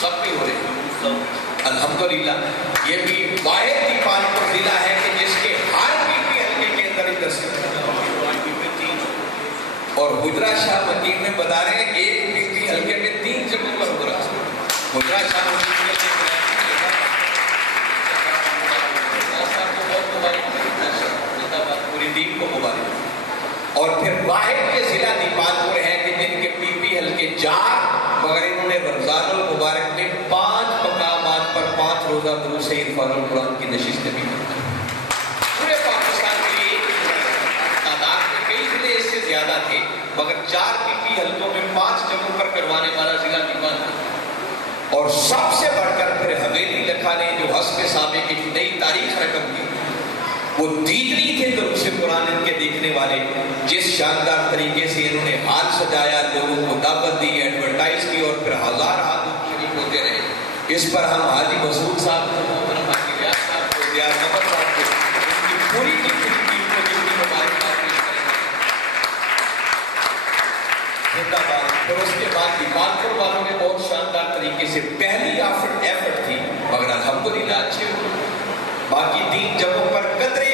سب پہ ہو رہے ہیں الحمدللہ. یہ بھی واحد نیپال کا ضلع ہے کہ جس کے ہر پی حلقے کے اندر ادھر سے اور حجرہ شاہ مکین میں بتا رہے ہیں ایک پی حلقے میں 3 جگہوں پر ہو رہا ہے. حجرہ شاہ مکین پوری ٹیم کو مبارک. اور پھر واحد کے ضلع نیپال پور ہے کہ جن کے پی حلقے 4 مگر انہوں نے رمضان المبارک میں 5 مقامات پر 5 روزہ دروس عرفان القرآن کی نشستیں بھی پورے پاکستان کے لیے تعداد میں کئی ضلع اس سے زیادہ تھے مگر 4 پی حلقوں میں 5 جگہوں پر کروانے والا ضلع نیپال تھا. اور سب سے بڑھ کر پھر حویلی لکھا نے جو حسب سابق ایک نئی تاریخ رقم کی وہ دیدنی تھے دروس قرآن ان کے دیکھنے والے. جس شاندار طریقے سے انہوں نے حال سجایا لوگوں کو دعوت دی ایڈورٹائز کی اور پھر ہزار ہاتھ شریک ہوتے رہے. اس پر ہم حاجی مسعود صاحب کو محترم حاجی ریاض صاحب کو دیار نمبر صاحب کو ان کی پوری ٹیم کو جتنی مبارکباد پیش کریں گے. زندہ باد. پھر اس کے بعد نیپال پور والوں نے بہت شاندار طریقے سے پہلی ایفرٹ تھی مگر الحمدللہ اچھے ہوئے. باقی 3 جگہوں پر قدرے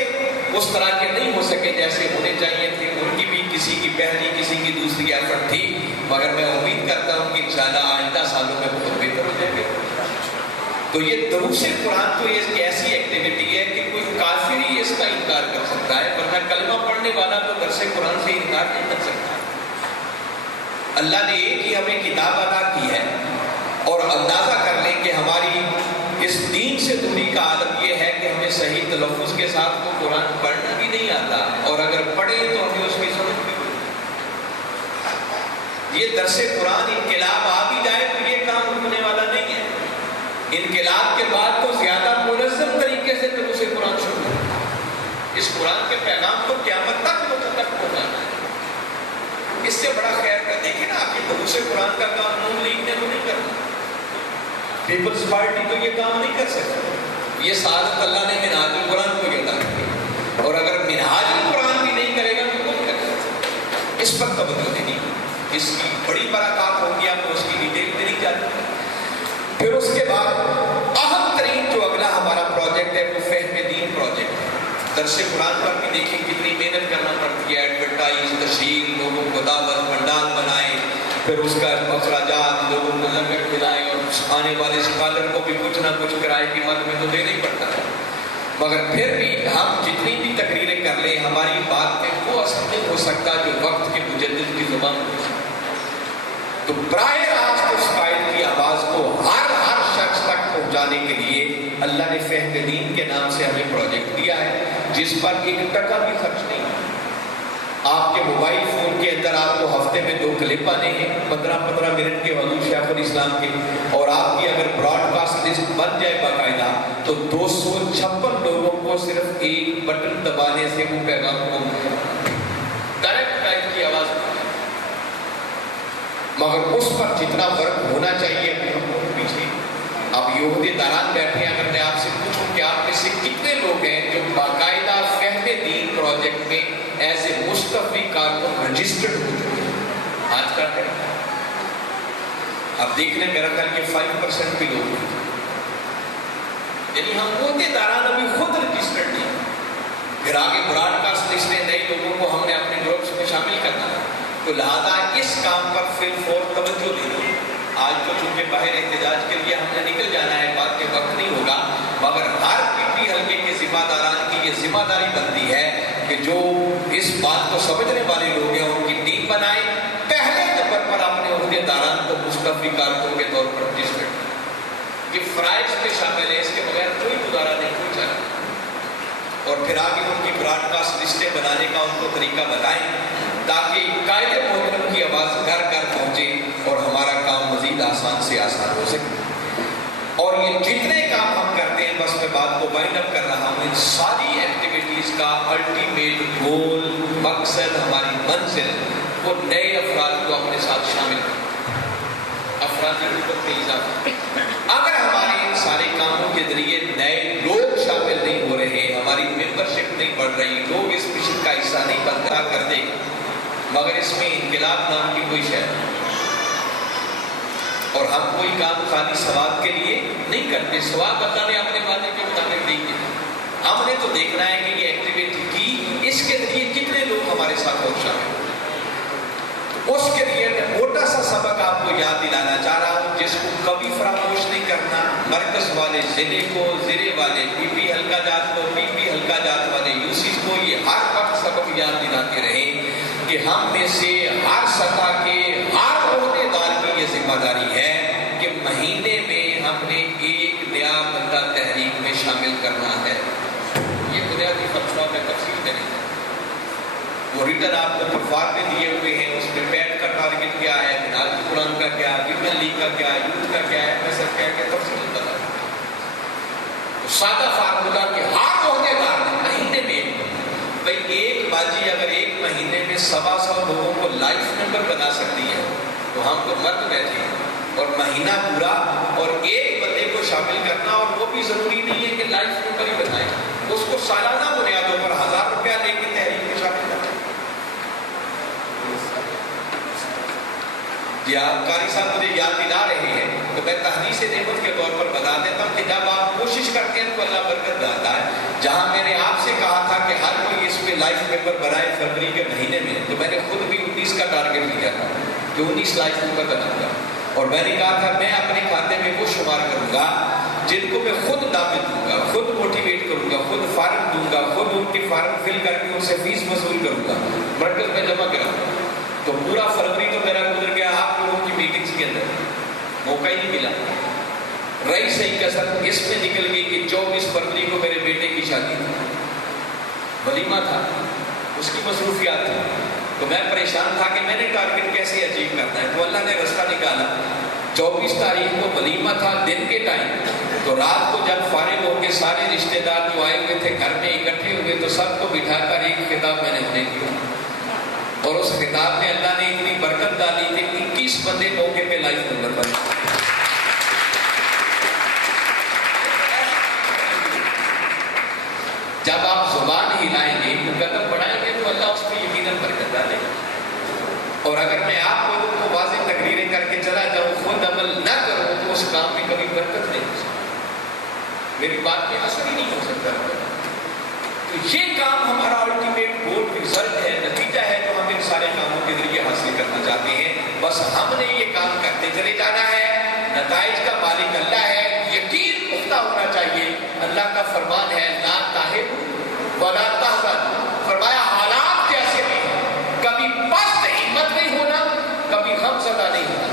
اس طرح کے نہیں ہو سکے جیسے ہونے چاہیے تھے. ان کی بھی کسی کی پہلی کسی کی دوسری ایفرٹ تھی مگر میں امید کرتا ہوں کہ انشاءاللہ آئندہ سالوں میں بہت بہتر ہو جائے گا. تو یہ دروس قرآن تو ایک ایسی ایکٹیویٹی ہے کہ کوئی کافر ہی اس کا انکار کر سکتا ہے ورنہ کلمہ پڑھنے والا تو درس قرآن سے انکار نہیں کر سکتا. اللہ نے ایک ہی ہمیں کتاب عطا کی ہے اور اندازہ کر لیں کہ ہماری اس دین سے دوری کا عالم یہ ہے کہ ہمیں صحیح تلفظ کے ساتھ وہ قرآن پڑھنا بھی نہیں آتا اور اگر پڑھیں تو ہمیں اس کی سمجھ بھی نہیں. یہ درس قرآن انقلاب آ بھی جائے تو یہ کام رکنے والا نہیں ہے. انقلاب کے بعد تو زیادہ منظم طریقے سے دروس قرآن شروع ہے. اس قرآن کے پیغام کو قیامت تک تک پہنچانا ہے. اس سے بڑا خیر کا دیکھیں نا آپ یہ دروس قرآن کا کام نون لیگ نے تو نہیں کرنا. پیپلز پارٹی تو یہ کام نہیں کر سکتا. یہ سعادت اللہ نے منہاج القرآن کو عطا کی اور اگر منہاج القرآن بھی نہیں کرے گا تو کون کرے گا. اس پر توجہ دینی. اس کی بڑی برکات ہوگی. آپ کو اس کی ڈیٹیل میں نہیں جانتے. پھر اس کے بعد اہم ترین جو اگلا ہمارا پروجیکٹ ہے وہ فہم دین پروجیکٹ ہے. درس قرآن پر بھی دیکھیں کتنی محنت کرنا پڑتی ہے. ایڈورٹائز تشہیر لوگوں کو دعوت منڈال بنائے پھر اس کا اخراجات لوگوں کو لنگر کھلائے اور آنے والے اسکالر کو بھی کچھ نہ کچھ کرائے کی مد میں تو دینا ہی پڑتا ہے. مگر پھر بھی ہم جتنی بھی تقریریں کر لیں ہماری بات میں وہ اثر نہیں ہو سکتا جو وقت کے مجدد کی زبان ہو سکتا. تو براہ راست اس قائد کی آواز کو ہر شخص تک پہنچانے کے لیے اللہ نے فہم دین کے نام سے ہمیں پروجیکٹ دیا ہے جس پر 1 ٹکا بھی خرچ نہیں. آپ کے موبائل فون کے اندر آپ کو ہفتے میں 2 کلپ آنے ہیں 15-15 منٹ کے حضور شیخ الاسلام کے اور آپ کی اگر براڈ کاسٹ لسٹ بن جائے باقاعدہ تو 256 لوگوں کو صرف ایک بٹن دبانے سے وہ پیغام کو ڈائریکٹ قائد کی آواز. مگر اس پر جتنا ورک ہونا چاہیے پیچھے اب یہ عہدے داران بیٹھے. اگر میں آپ سے پوچھوں کہ آپ میں سے کتنے لوگ ہیں جو باقاعدہ فہم دین پروجیکٹ میں ایز اے مستفی کارکن رجسٹرڈ ہو چکے ہیں؟ آج کا ہے اب دیکھ لیں میرا خیال کہ 5% بھی لوگ ہیں. یعنی ہم عہدے داران ابھی خود رجسٹرڈ نہیں. پھر آگے براڈ کاسٹ لسٹیں نئے لوگوں کو ہم نے اپنے گروپس میں شامل کرنا ہے. تو لہذا اس کام پر فی الفور توجہ دینی. آج تو چونکہ باہر احتجاج کے لیے ہم نے نکل جانا ہے بات کے وقت نہیں ہوگا مگر ہر پی حلقے کے ذمہ داران کی یہ ذمہ داری بنتی ہے کہ جو اس بات کو سمجھنے والے لوگ ہیں ان کی ٹیم بنائیں. پہلے نمبر پر اپنے عہدے داران کو مستفی کارکنوں کے طور پر رجسٹر یہ فرائض میں شامل ہے. اس کے بغیر کوئی گزارا نہیں ہو چاہتا. اور پھر آگے ان کی براڈ کاسٹ لسٹیں بنانے کا ان کو طریقہ بتائیں تاکہ قائد محترم کی آواز گھر گھر پہنچے اور ہمارا کام مزید آسان سے آسان ہو سکے. اور یہ جتنے کام ہم کرتے ہیں بس میں بات کو وائنڈ اپ کر رہا ہوں. ان ساری ایکٹیویٹیز کا الٹیمیٹ گول مقصد ہماری منزل وہ نئے افراد کو اپنے ساتھ شامل کریں. افرادی قوت میں اضافہ. اگر ہمارے ان سارے کاموں کے ذریعے نئے لوگ شامل نہیں ہو رہے ہماری ممبرشپ نہیں بڑھ رہی لوگ اس مشن کا حصہ نہیں بنتا کر دے گا مگر اس میں انقلاب نام کی کوئی شے نہیں. اور اور ہم کوئی کام خالی ثواب کے لیے نہیں کرتے. ثواب اللہ نے اپنے وعدے کے مطابق دیں گے. ہم نے تو دیکھنا ہے کہ یہ ایکٹیویٹی کی اس کے ذریعے کتنے لوگ ہمارے ساتھ اور شامل ہیں. اس کے لیے میں موٹا سا سبق آپ کو یاد دلانا چاہ رہا ہوں جس کو کبھی فراموش نہیں کرنا. مرکز والے ضلع کو, ضلع والے پی پی حلقہ جات کو, پی پی حلقہ جات والے یوسیز کو یہ ہر وقت سبق یاد دلاتے رہیں کہ ہم میں سے ہر سطح کے ہر عہدے دار کی یہ ذمہ داری ہے کہ مہینے میں ہم نے ایک نیا بندہ تحریک میں شامل کرنا ہے. یہ بنیادی فلسفہ میں تفصیل میں نہیں ہے. وہ ریٹر آپ کو پروفار میں دیے ہوئے ہیں, اس میں پیٹ کا ٹارگٹ کیا ہے, بنیادی قرآن کا کیا ہے, ویمن لیگ کا کیا ہے, یوتھ کا کیا ہے, ایسا کیا کیا تفصیل بتا. سادہ فارمولہ کہ ہر عہدے دار نے مہینے میں بھائی ایک باجی اگر ایک مہینے میں 100 لوگوں کو لائف ممبر بنا سکتی ہے تو ہم تو مرد بیٹھے ہیں. اور مہینہ پورا اور ایک بندے کو شامل کرنا, اور وہ بھی ضروری نہیں ہے کہ لائف ممبر ہی بنائے, اس کو سالانہ بنیادوں پر 1000 روپیہ لے کے تحریک میں شامل کرنا. جی آپ قاری صاحب مجھے یاد دلا رہے ہیں تو میں تحدیث نعمت کے طور پر بتا دیتا ہوں کہ جب آپ کوشش کرتے ہیں تو اللہ برکت ڈالتا ہے. جہاں میں نے آپ سے کہا تھا کہ ہر کوئی اس میں لائف ممبر بنائے فروری کے مہینے میں, تو میں نے خود بھی 19 کا ٹارگٹ لیا تھا کہ 19 لائف ممبر بناؤں گا. اور میں نے کہا تھا میں اپنے کھاتے میں وہ شمار کروں گا جن کو میں خود دعوت دوں گا, خود موٹیویٹ کروں گا, خود فارم دوں گا, خود ان کے فارم فل کر کے ان سے فیس وصول کروں گا, مرکز میں جمع کراؤں گا. تو پورا فروری تو میرا گزر گیا آپ لوگوں کی میٹنگز کے اندر, موقع ہی نہیں ملا. رہی صحیح کسر اس میں نکل گئی کہ 24 فروری کو میرے بیٹے کی شادی تھی, ولیمہ تھا, اس کی مصروفیات تھی. تو میں پریشان تھا کہ میں نے ٹارگٹ کیسے اچیو کرنا ہے. تو اللہ نے رستہ نکالا. 24 تاریخ کو ولیمہ تھا دن کے ٹائم, تو رات کو جب فارغ ہو کے سارے رشتے دار جو آئے ہوئے تھے گھر میں اکٹھے ہوئے تو سب کو بٹھا کر ایک خطاب میں نے انہیں کیا, اور اس خطاب میں اللہ نے اتنی برکت ڈالی کہ 21 بندے موقع پہ لائف ممبر بنے. جب آپ زبان ہلائیں گے, قدم بڑھائیں گے تو اللہ اس پہ یقیناً برکت ڈالے گا. اور اگر میں آپ لوگوں کو واضح تقریریں کر کے چلا جاؤں, خود عمل نہ کروں تو اس کام میں کبھی برکت نہیں ہو سکتی, میری بات میں اثر ہی نہیں ہو سکتا. تو یہ کام ہمارا الٹیمیٹ گول ریزلٹ ہے, نتیجہ ہے جو ہم ان سارے کاموں کے ذریعے حاصل کرنا چاہتے ہیں. بس ہم نے یہ کام کرتے چلے جانا ہے. نتائج کا مالک اللہ ہے, یقین پختہ ہونا چاہیے. اللہ کا فرمان ہے لا تہن ولا تحزن, فرمایا حالات کیسے بھی کبھی پست ہمت نہیں ہونا, کبھی غم زدہ نہیں ہونا.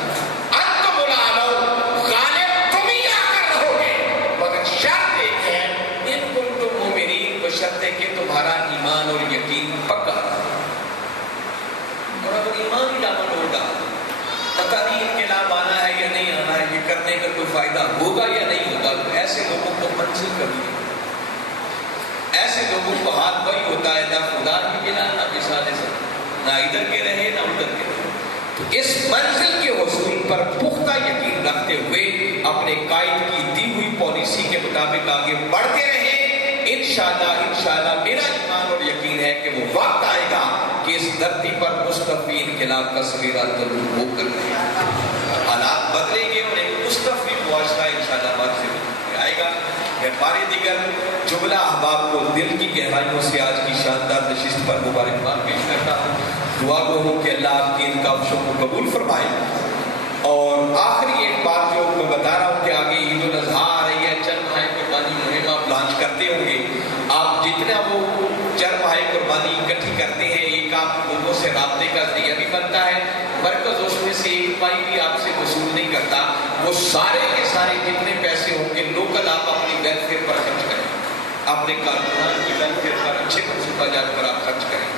انتم الاعلون, غالب تم ہی آ کر رہو گے, مگر شرط ایک ہے ان کنتم مومنین, بشرط ہے کہ تمہارا ایمان اور یقین پکا. اور اگر ایمان ہی دامن ہوگا, پتہ نہیں انقلاب آنا ہے یا نہیں آنا ہے, یہ کرنے کا کوئی فائدہ ہوگا یا نہیں ہوگا, تو ایسے لوگوں کو منزل کبھی نہیں. ایسے لوگوں کو ہاتھ وہی ہوتا ہے, نہ خدا کی بنا نہ مثال سے, نہ ادھر کے رہے نہ ادھر کے رہے. تو اس منزل کے حصول پر پختہ یقین رکھتے ہوئے اپنے قائد کی دی ہوئی پالیسی کے مطابق آگے بڑھتے رہیں. انشاءاللہ میرا ایمان اور یقین ہے کہ وہ وقت آئے گا کہ اس دھرتی پر مصطفی انقلاب کا سویرا ضرور ہو کر رہے ہیں. حالات بدلیں گے اور ایک مصطفی معاشرہ انشاءاللہ بعد سے آئے گا. میں بارے دیگر جملہ احباب کو دل کی گہرائیوں سے آج کی شاندار نشست پر مبارکباد پیش کرتا ہوں. دعا گو ہوں کہ اللہ آپ کی ان کاوشوں کو قبول فرمائے. اور آخری ایک بات جو میں بتا رہا ہوں کہ آگے عید الاضحیٰ آ رہی ہے, چند ماہ قربانی مہم آپ لانچ کرتے ہوں گے. آپ جتنا وہ چند ماہ قربانی اکٹھی کرتے ہیں, ایک آپ لوگوں سے رابطے کا ذریعہ بھی بنتا ہے. مرکز اس میں سے ایک پائی بھی آپ سے وصول نہیں کرتا. وہ سارے کے سارے جتنے پیسے ہوں گے لوکل آپ اپنی ویلفیئر پر خرچ کریں, اپنے کارکنان کی ویلفیئر پر, اچھے منصوبہ جات پر آپ خرچ کریں.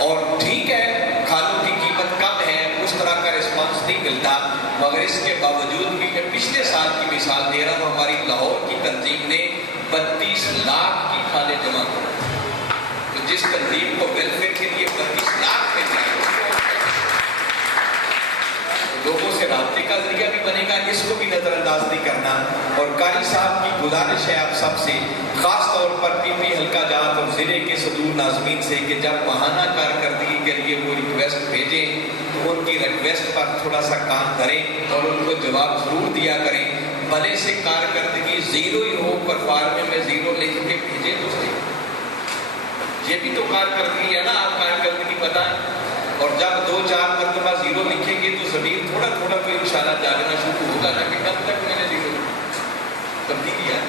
اور ٹھیک ہے کھادوں کی قیمت کم ہے, اس طرح کا رسپانس نہیں ملتا, مگر اس کے باوجود بھی میں پچھلے سال کی مثال دے رہا ہوں. ہماری لاہور کی تنظیم نے 32 لاکھ کی کھالیں جمع کی. تو جس تنظیم کو ویلفیئر کے لیے 32 لاکھ مل رہے ہیں, لوگوں سے رابطے کا ذریعہ بھی بنے گا, اس کو بھی نظر انداز نہیں کرنا. اور قاری صاحب کی گزارش ہے آپ سب سے, خاص طور پر پی پی حلقہ جات اور ضلع کے صدور ناظمین سے, کہ جب ماہانہ کارکردگی کارکردگی کے لیے وہ ریکویسٹ بھیجیں تو ان کی ریکویسٹ پر تھوڑا سا کام کریں اور ان کو جواب ضرور دیا کریں. بھلے سے کارکردگی زیرو ہی ہو پر فارمے میں زیرو لکھ کے بھیجیں تو صحیح. یہ بھی تو کارکردگی ہے نا, آپ کارکردگی بتائیں. اور جب 2-4 مرتبہ زیرو لکھیں گے تو ضمیر تھوڑا تھوڑا تو انشاءاللہ جاگنا شروع ہوگا نا کہ کب تک میں نے زیرو تبدیلی ہے.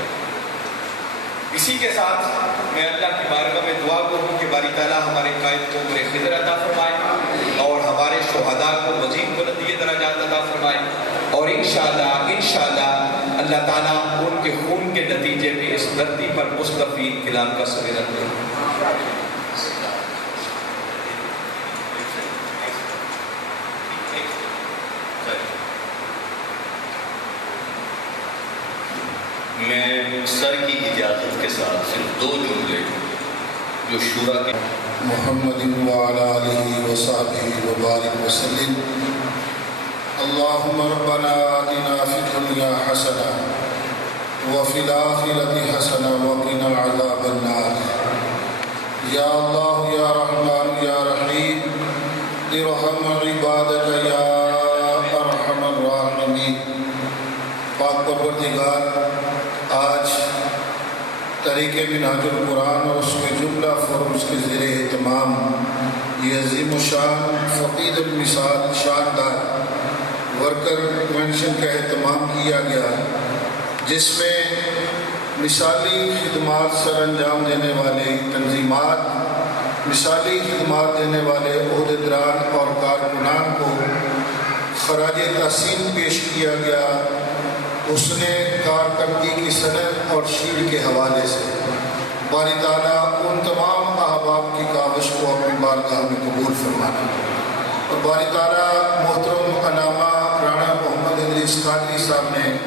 اسی کے ساتھ میں اللہ کی بارگاہ میں دعا کروں کہ باری تعالیٰ ہمارے قائد کو عمر خضر عطا فرمائے اور ہمارے شہداء کو مزید بلندی درجات عطا فرمائے, اور انشاءاللہ اللہ تعالیٰ ان کے خون کے نتیجے میں اس دھرتی پر مصطفی انقلاب کا سویرا دے. میں سر کی اجازت کے ساتھ صرف 2 جملے جو شورا کے محمد وعلى آلہ وصحبہ وبارک وسلم. اللہم ربنا آتنا فی الدنیا حسنہ وفی الآخرۃ حسنہ وقنا عذاب النار. یا اللہ یا رحمان یا رحیم ارحم عبادک یا ارحم الراحمین. پاک پروردگار, آج تحریک منہاج القرآن اور اس کے جملہ فورمز کے زیر اہتمام یہ عظیم الشان فقید المثال شاندار ورکر کنونشن کا اہتمام کیا گیا, جس میں مثالی خدمات سر انجام دینے والے تنظیمات, مثالی خدمات دینے والے عہدیداران اور کارکنان کو خراج تحسین پیش کیا گیا اس نے کارکردگی کی سند اور شیلڈ کے حوالے سے. باری تعالیٰ ان تمام احباب کی کاوش کو اپنی بارگاہ میں قبول فرمانا, اور باری تعالیٰ محترم علامہ رانا محمد ادریس قادری صاحب نے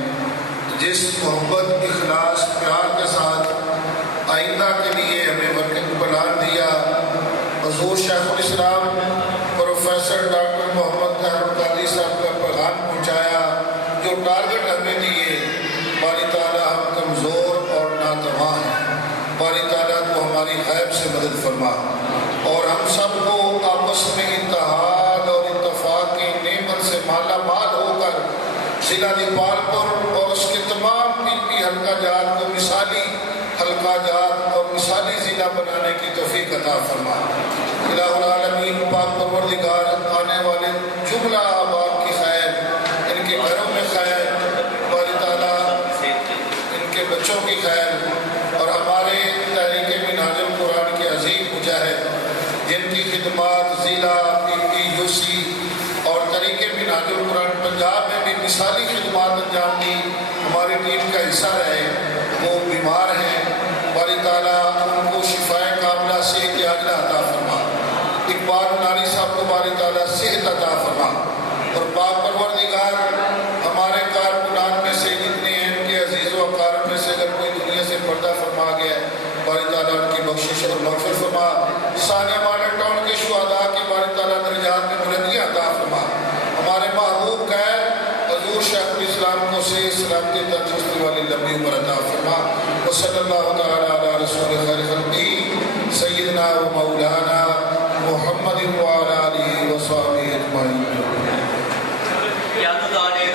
جس محبت, اخلاص, پیار کے ساتھ آئندہ کے لیے ہمیں ورکنگ پلان دیا, حضور شیخ الاسلام پروفیسر ڈاکٹر محمد طاہر قادری صاحب کا پیغام پہنچایا, جو ٹارگٹ ہمیں دیے, باری تعالیٰ ہم کمزور اور ناتواں ہیں, باری تعالیٰ تو ہماری غیب سے مدد فرما, اور ہم سب کو آپس میں اتحاد اور اتفاق کی نعمت سے مالا مال ہو کر ضلع دیپال پور اور اس کے تمام پی حلقہ جات کو مثالی حلقہ جات اور مثالی ضلع بنانے کی توفیق عطا فرما. الہ العالمین, پاک پروردگار, آنے والے جملہ احباب کی خیر, ان کے گھروں میں خیر, باری تعالیٰ ان کے بچوں کی خیر, اور ہمارے تحریک منہاج القرآن کے عظیم مجاہد جن کی خدمات ضلع PPUC اور تحریک منہاج القرآن پنجاب میں بھی مثالی خدمات انجام دی, ہماری ٹیم کا حصہ رہے, وہ بیمار ہیں, باری تعالیٰ ان کو شفائے کاملہ صحت عاجلہ عطا فرما. اقبال ناری صاحب کو باری تعالیٰ صحت عطا فرما, اور پاک پروردگار ہمارے کارکنان میں سے جتنے ہیں ان کے عزیز و اقارب میں سے اگر کوئی دنیا سے پردہ فرما گیا ہے, باری تعالیٰ ان کی بخشش اور مغفرت فرما. ثانیہ ماڈل ٹاؤن کے شہداء کی باری تعالیٰ درجات میں بلندیاں عطا فرما. ہمارے محبوب قید حضور شیخ الاسلام کو سے سلامتی تندرستی والی لمبی عمر عطا فرما. وصلی اللہ تعالیٰ علی رسول خیر خلقہ سیدنا و مولانا محمد وعلی آلہ وصحبہ اجمعین. قیادت آنے